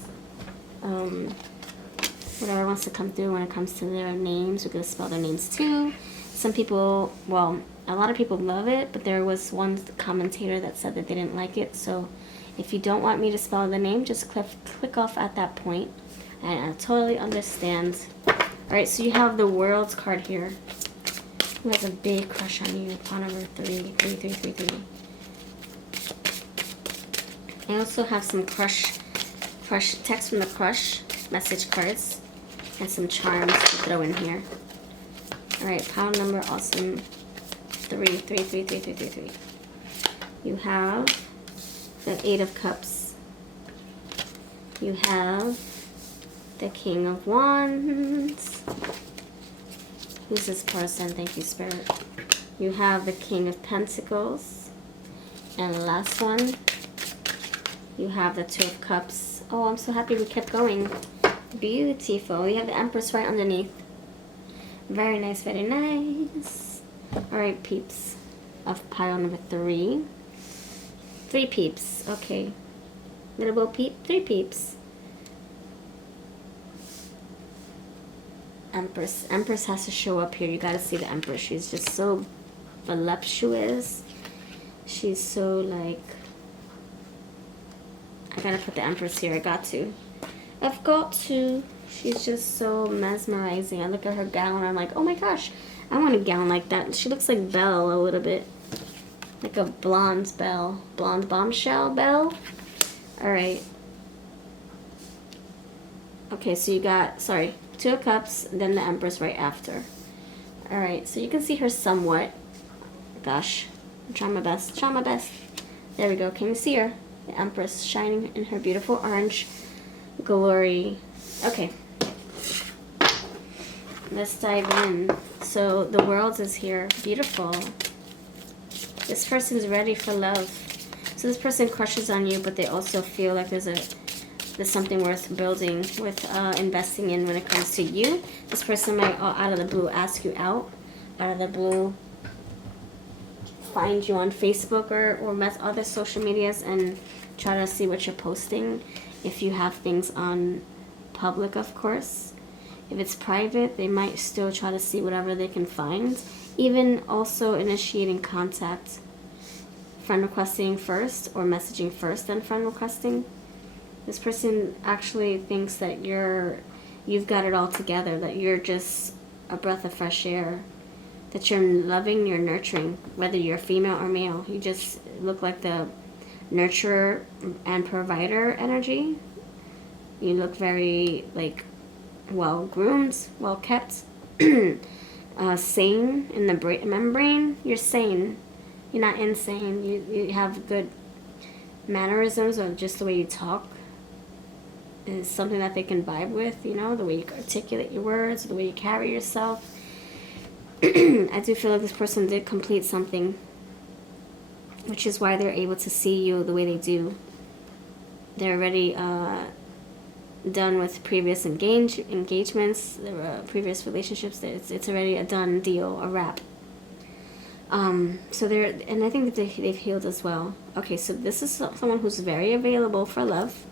Whatever wants to come through when it comes to their names. We're going to spell their names too. Some people, well, a lot of people love it, but there was one commentator that said that they didn't like it. So if you don't want me to spell the name, just click off at that point, and I totally understand. Alright, so you have the World's card here. Who has a big crush on you? Pawn number 3. I also have some crush text from the Crush message cards and some charms to throw in here. Alright, pile number awesome 3. You have the 8 of Cups. You have the King of Wands. Who's this person? Thank you, Spirit. You have the King of Pentacles. And the last one, you have the 2 of Cups. Oh, I'm so happy we kept going. Beautiful. You have the Empress right underneath. Very nice, very nice. Alright, peeps. Of pile number 3. 3 peeps. Okay. Little peep. 3 peeps. Empress. Empress has to show up here. You gotta see the Empress. She's just so voluptuous. She's so like... I gotta put the Empress here. I got to. I've got to. She's just so mesmerizing. I look at her gown and I'm like, oh my gosh, I want a gown like that. She looks like Belle a little bit. Like a blonde Belle. Blonde bombshell Belle. Alright. Okay, so you got, sorry, 2 of Cups, then the Empress right after. Alright, so you can see her somewhat. Gosh, I'm trying my best. Trying my best. There we go. Can you see her? The Empress shining in her beautiful orange glory. Okay. Let's dive in. So the world is here. Beautiful. This person's ready for love. So this person crushes on you, but they also feel like there's something worth building, with investing in when it comes to you. This person might, out of the blue, ask you out. Out of the blue, find you on Facebook or other social medias and try to see what you're posting. If you have things on public, of course. If it's private, they might still try to see whatever they can find. Even also initiating contact. Friend requesting first, or messaging first, then friend requesting. This person actually thinks that you've got it all together, that you're just a breath of fresh air, that you're loving, you're nurturing, whether you're female or male. You just look like the nurturer and provider energy. You look very, like, well-groomed, well-kept, sane in the membrane. You're sane. You're not insane. You have good mannerisms, or just the way you talk is something that they can vibe with, you know, the way you articulate your words, the way you carry yourself. I do feel like this person did complete something, which is why they're able to see you the way they do. They're already done with previous engagements, previous relationships. It's already a done deal, a wrap. So they're, and I think that they've healed as well. Okay, so this is someone who's very available for love,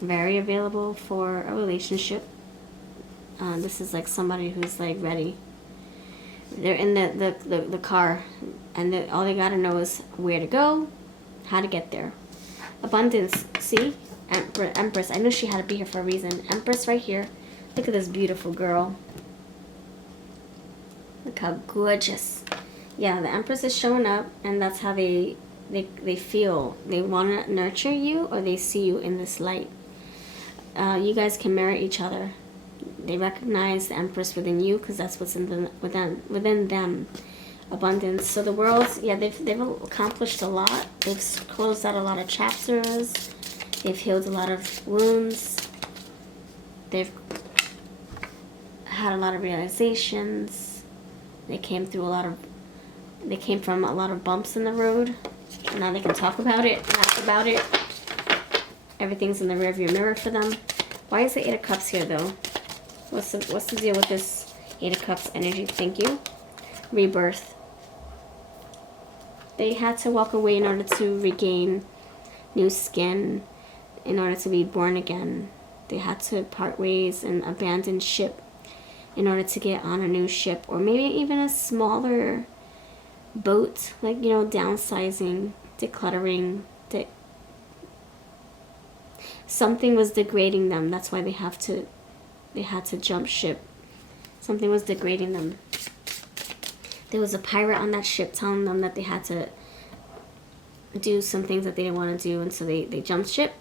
very available for a relationship. This is like somebody who's like ready. They're in the car, and all they gotta know is where to go, how to get there. Abundance, see? Empress, I knew she had to be here for a reason. Empress right here. Look at this beautiful girl. Look how gorgeous. Yeah, the Empress is showing up, and that's how they feel. They want to nurture you, or they see you in this light. You guys can mirror each other. They recognize the Empress within you, because that's what's within them. Abundance. So the world, yeah, they've accomplished a lot. They've closed out a lot of chapters. They've healed a lot of wounds. They've had a lot of realizations. They came from a lot of bumps in the road. And now they can talk about it, laugh about it. Everything's in the rearview mirror for them. Why is the 8 of Cups here, though? What's the deal with this 8 of Cups energy? Thank you. Rebirth. They had to walk away in order to regain new skin, in order to be born again. They had to part ways and abandon ship in order to get on a new ship, or maybe even a smaller boat, like, you know, downsizing, decluttering. Something was degrading them. That's why they had to jump ship. Something was degrading them. There was a pirate on that ship telling them that they had to do some things that they didn't want to do, and so they jumped ship.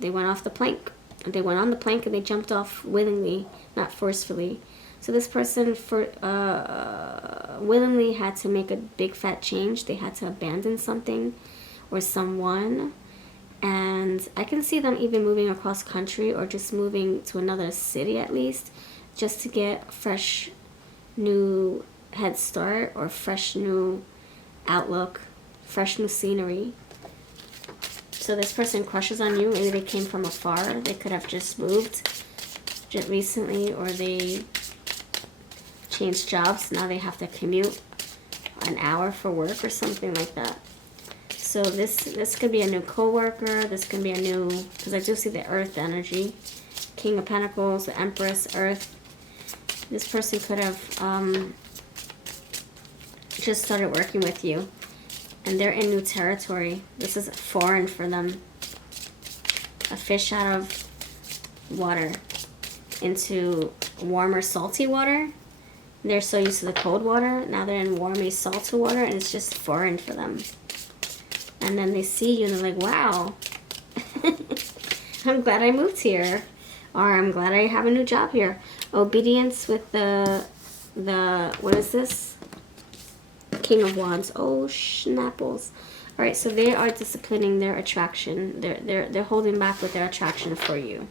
They went off the plank. They went on the plank and they jumped off willingly, not forcefully. So this person willingly had to make a big fat change. They had to abandon something or someone. And I can see them even moving across country, or just moving to another city at least, just to get a fresh new head start, or fresh new outlook, fresh new scenery. So this person crushes on you. Maybe they came from afar. They could have just moved just recently, or they changed jobs. Now they have to commute an hour for work or something like that. So this could be a new co-worker. This could be a new, because I do see the Earth energy. King of Pentacles, the Empress, Earth. This person could have just started working with you, and they're in new territory. This is foreign for them. A fish out of water into warmer, salty water. They're so used to the cold water. Now they're in warmy, salty water, and it's just foreign for them. And then they see you, and they're like, wow, I'm glad I moved here. Or I'm glad I have a new job here. Obedience with the what is this? King of Wands. Oh, schnapples. All right, so they are disciplining their attraction. They're holding back with their attraction for you.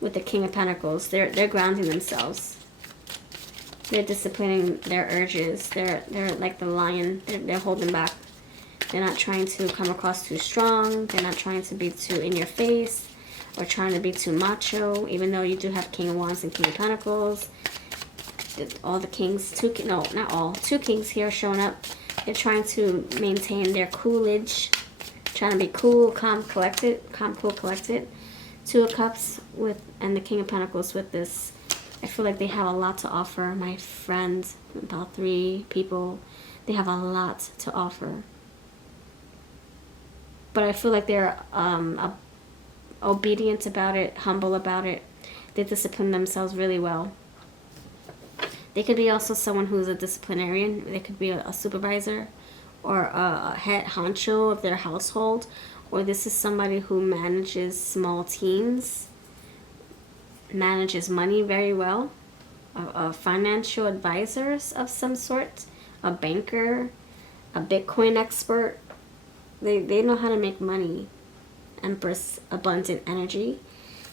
With the King of Pentacles, they're grounding themselves. They're disciplining their urges. They're like the lion. They're holding back. They're not trying to come across too strong. They're not trying to be too in your face or trying to be too macho. Even though you do have King of Wands and King of Pentacles, all the kings, no, not all, 2 kings here showing up. They're trying to maintain their coolage, trying to be cool, calm, collected, calm, cool, collected. 2 of Cups with, and the King of Pentacles with this. I feel like they have a lot to offer. My friends, about 3 people, they have a lot to offer. But I feel like they're obedient about it, humble about it. They discipline themselves really well. They could be also someone who's a disciplinarian. They could be a supervisor or a head honcho of their household. Or this is somebody who manages small teams, manages money very well, a financial advisors of some sort, a banker, a Bitcoin expert. They know how to make money. Empress, abundant energy.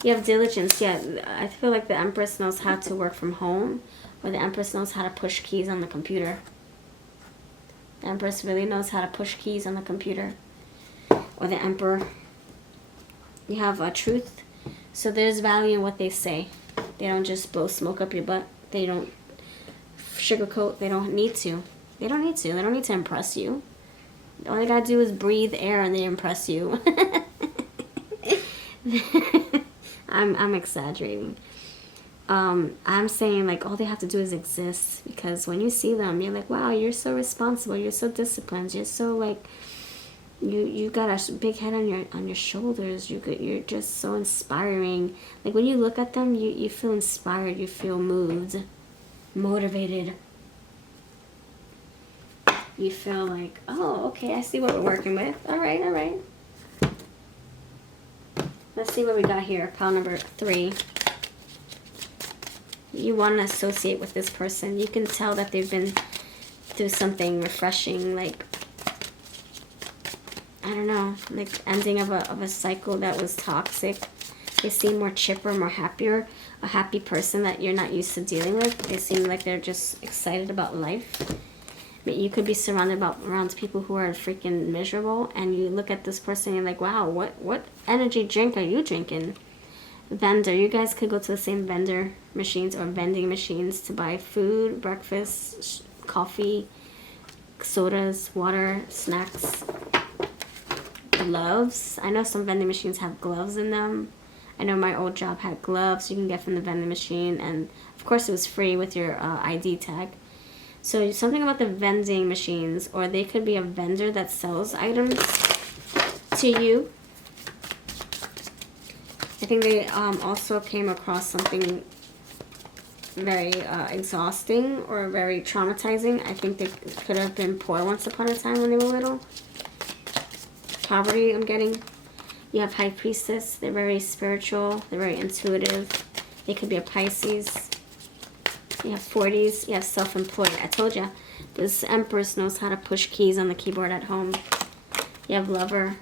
You have diligence. Yeah, I feel like the Empress knows how to work from home, or the Empress knows how to push keys on the computer. The Empress really knows how to push keys on the computer. Or the Emperor. You have a truth. So there's value in what they say. They don't just blow smoke up your butt. They don't sugarcoat. They don't need to. They don't need to. They don't need to impress you. All they gotta do is breathe air and they impress you. I'm exaggerating. I'm saying like all they have to do is exist, because when you see them, you're like, wow, you're so responsible. You're so disciplined. You're so like, you got a big head on your shoulders. You're just so inspiring. Like when you look at them, you feel inspired. You feel moved, motivated. You feel like, oh, okay, I see what we're working with. All right, all right. Let's see what we got here. Pile number 3. You want to associate with this person. You can tell that they've been through something refreshing, like, I don't know, like ending of a cycle that was toxic. They seem more chipper, more happier, a happy person that you're not used to dealing with. They seem like they're just excited about life. You could be surrounded around people who are freaking miserable, and you look at this person and you're like, wow, what energy drink are you drinking? Vendor. You guys could go to the same vendor machines or vending machines to buy food, breakfast, coffee, sodas, water, snacks, gloves. I know some vending machines have gloves in them. I know my old job had gloves you can get from the vending machine, and of course it was free with your ID tag. So something about the vending machines, or they could be a vendor that sells items to you. I think they also came across something very exhausting or very traumatizing. I think they could have been poor once upon a time when they were little. Poverty, I'm getting. You have High Priestess. They're very spiritual. They're very intuitive. They could be a Pisces. You have 40s. You have self-employed. I told you, this Empress knows how to push keys on the keyboard at home. You have Lover.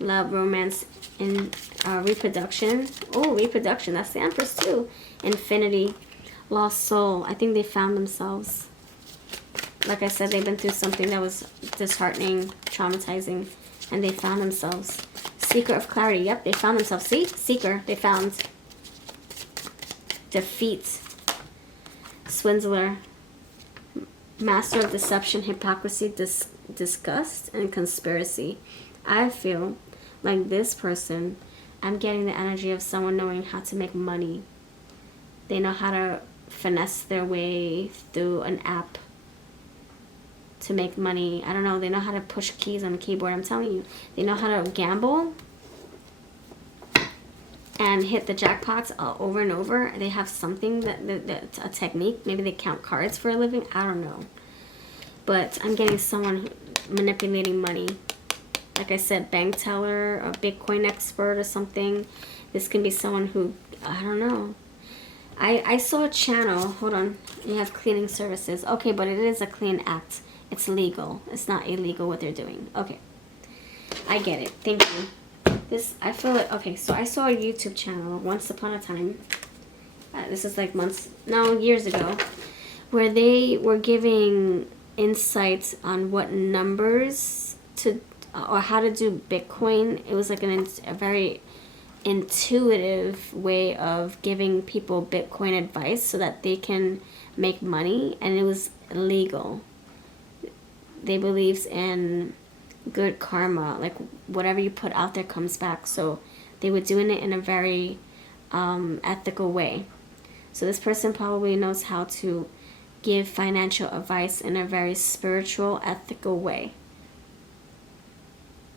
Love, romance, and reproduction. Oh, reproduction. That's the Empress too. Infinity. Lost soul. I think they found themselves. Like I said, they've been through something that was disheartening, traumatizing, and they found themselves. Seeker of clarity. Yep, they found themselves. See? Seeker. They found. Defeat. Swindler. Master of deception, hypocrisy, disgust, and conspiracy. I feel like this person, I'm getting the energy of someone knowing how to make money. They know how to finesse their way through an app to make money. I don't know. They know how to push keys on the keyboard. I'm telling you. They know how to gamble and hit the jackpots over and over. They have something that's a technique. Maybe they count cards for a living. I don't know. But I'm getting someone manipulating money. Like I said, bank teller, a Bitcoin expert or something. This can be someone who, I don't know. I saw a channel. Hold on. You have cleaning services. Okay, but it is a clean act. It's legal. It's not illegal what they're doing. Okay. I get it. Thank you. This, I feel like, okay, so I saw a YouTube channel once upon a time. This is like years ago, where they were giving insights on what numbers to, or how to do Bitcoin. It was like a very intuitive way of giving people Bitcoin advice so that they can make money, and it was legal. They believed in good karma, like whatever you put out there comes back. So they were doing it in a very ethical way. So this person probably knows how to give financial advice in a very spiritual, ethical way.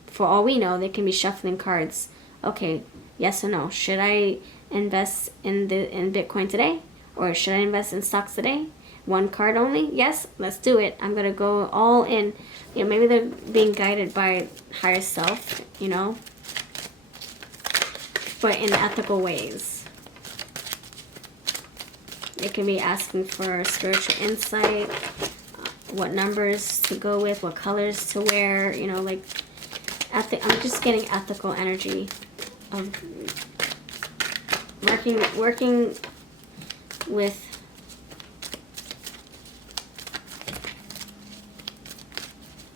For all we know, they can be shuffling cards. Okay, yes or no? Should I invest in Bitcoin today, or should I invest in stocks today? One card only? Yes, let's do it. I'm gonna go all in. You know, maybe they're being guided by higher self, you know, but in ethical ways. They can be asking for spiritual insight, what numbers to go with, what colors to wear, you know, like, I'm just getting ethical energy of working with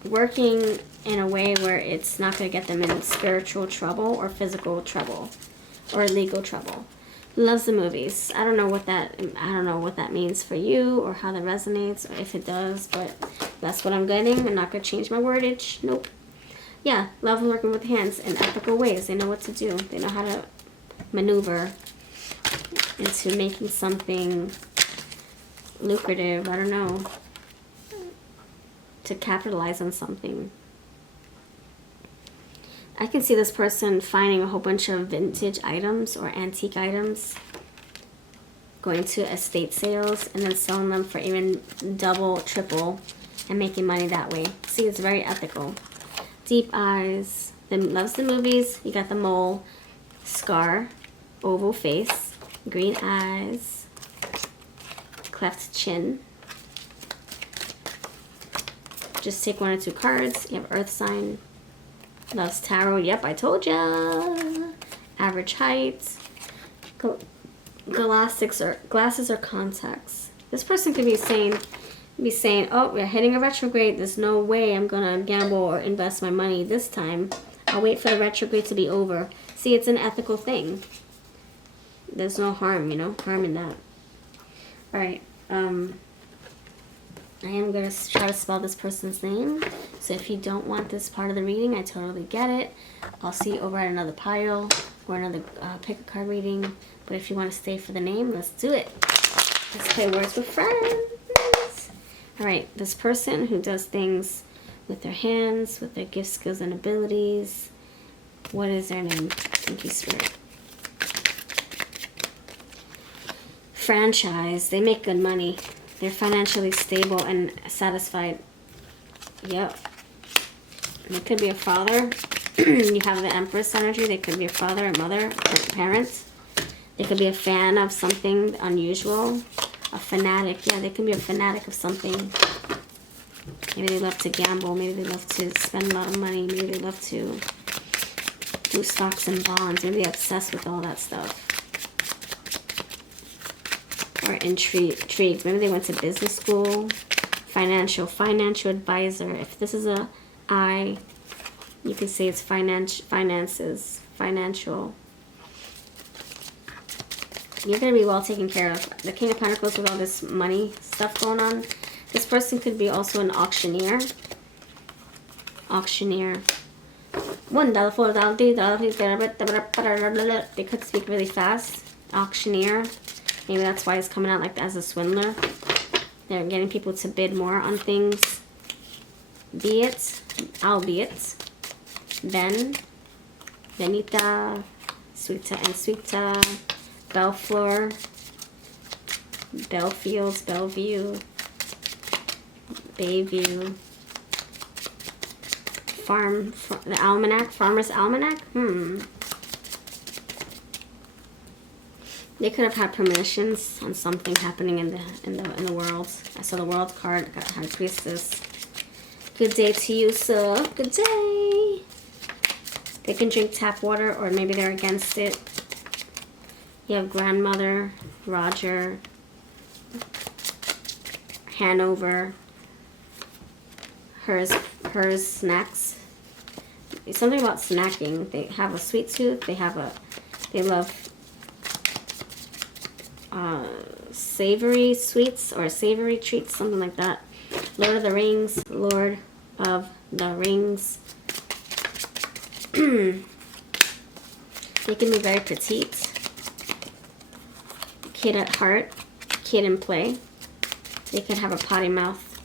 working in a way where it's not going to get them in spiritual trouble or physical trouble or legal trouble. Loves the movies. I don't know what that means for you or how that resonates, or if it does, but that's what I'm getting. I'm not going to change my wordage. Nope. Yeah, love working with hands in ethical ways. They know what to do. They know how to maneuver into making something lucrative. I don't know. To capitalize on something. I can see this person finding a whole bunch of vintage items or antique items, going to estate sales and then selling them for even double, triple, and making money that way. See, it's very ethical. Deep eyes. Then loves the movies. You got the mole, scar, oval face, green eyes, cleft chin. Just take one or two cards. You have earth sign. Loves tarot. Yep, I told ya. Average height. Glasses or contacts. This person could be saying, oh, we're hitting a retrograde. There's no way I'm gonna gamble or invest my money this time. I'll wait for the retrograde to be over. See, it's an ethical thing. There's no harm, harm in that. All right. I am going to try to spell this person's name. So if you don't want this part of the reading, I totally get it. I'll see you over at another pile or another pick a card reading. But if you want to stay for the name, let's do it. Let's play words with friends. All right, this person who does things with their hands, with their gifts, skills, and abilities. What is their name? Thank you, Spirit. Franchise. They make good money. They're financially stable and satisfied. Yep. It could be a father. You have the Empress energy. They could be a father, a mother, a parent. They could be a fan of something unusual. A fanatic. Yeah, they can be a fanatic of something. Maybe they love to gamble. Maybe they love to spend a lot of money. Maybe they love to do stocks and bonds. Maybe they're obsessed with all that stuff. Or intrigued. Maybe they went to business school. Financial advisor. If this is a I, you can say it's finances. Financial. You're going to be well taken care of. The King of Pentacles with all this money stuff going on. This person could be also an auctioneer. Auctioneer. $1, $4, $3, $3. They could speak really fast. Auctioneer. Maybe that's why it's coming out like as a swindler. They're getting people to bid more on things. Albeit, Ben, Benita, Sweeta and Sweeta, Bellfloor, Belfields, Bellevue, Bayview, the Almanac, Farmer's Almanac. They could have had premonitions on something happening in the world. I saw the World card. Got High Priestess. Good day to you, sir. Good day. They can drink tap water, or maybe they're against it. You have grandmother, Roger, Hanover, hers snacks. Something about snacking. They have a sweet tooth. They love savory sweets or savory treats, something like that. Lord of the Rings. Lord of the Rings. They can be very petite. Kid at heart. Kid in play. They could have a potty mouth.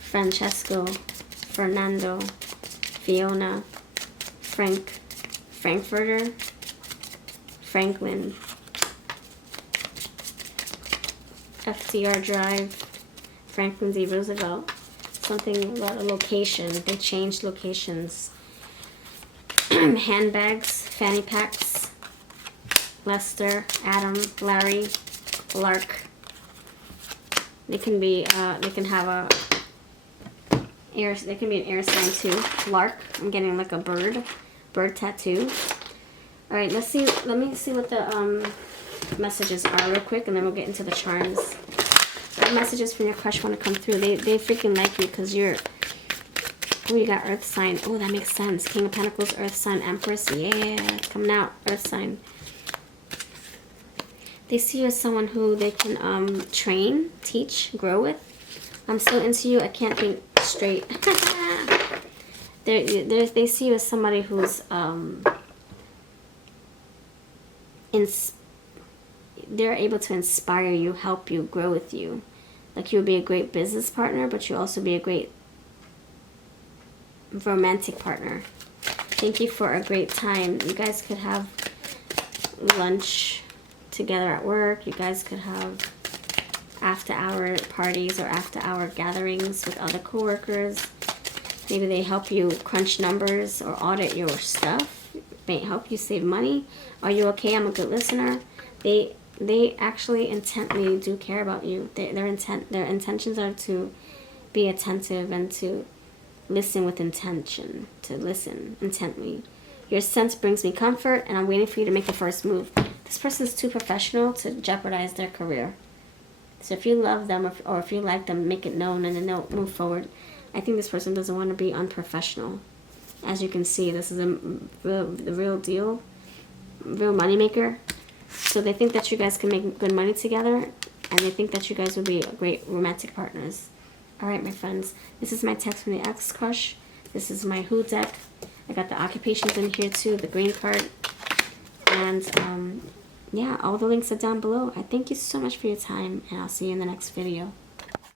Francesco. Fernando. Fiona. Frank. Frankfurter. Franklin. FDR Drive. Franklin D. Roosevelt. Something about a location. They changed locations. Handbags. Fanny packs. Lester. Adam. Larry. Lark. They can be. They can have a. Air. They can be an air sign too. Lark. I'm getting like a bird tattoo. All right. Let's see. Let me see what the messages are real quick, and then we'll get into the charms. What messages from your crush want to come through? They freaking like you because you're. Oh, you got Earth sign. Oh, that makes sense. King of Pentacles, Earth sign, Empress. Yeah, it's coming out. Earth sign. They see you as someone who they can train, teach, grow with. I'm so into you, I can't think straight. They see you as somebody who's they're able to inspire you, help you, grow with you. Like you would be a great business partner, but you'll also be a great romantic partner. Thank you for a great time. You guys could have lunch together at work. You guys could have after-hour parties or after-hour gatherings with other coworkers. Maybe they help you crunch numbers or audit your stuff. May help you save money. Are you okay? I'm a good listener. They actually intently do care about you. Their intentions are to be attentive and to listen with intention. To listen intently. Your sense brings me comfort, and I'm waiting for you to make the first move. This person's too professional to jeopardize their career. So if you love them or if you like them, make it known and then they'll move forward. I think this person doesn't want to be unprofessional. As you can see, this is the real deal. Real moneymaker. So they think that you guys can make good money together, and they think that you guys would be great romantic partners. Alright, my friends. This is my text from the ex-crush. This is my Who deck. I got the occupations in here too, the green card. And yeah, all the links are down below. I thank you so much for your time, and I'll see you in the next video.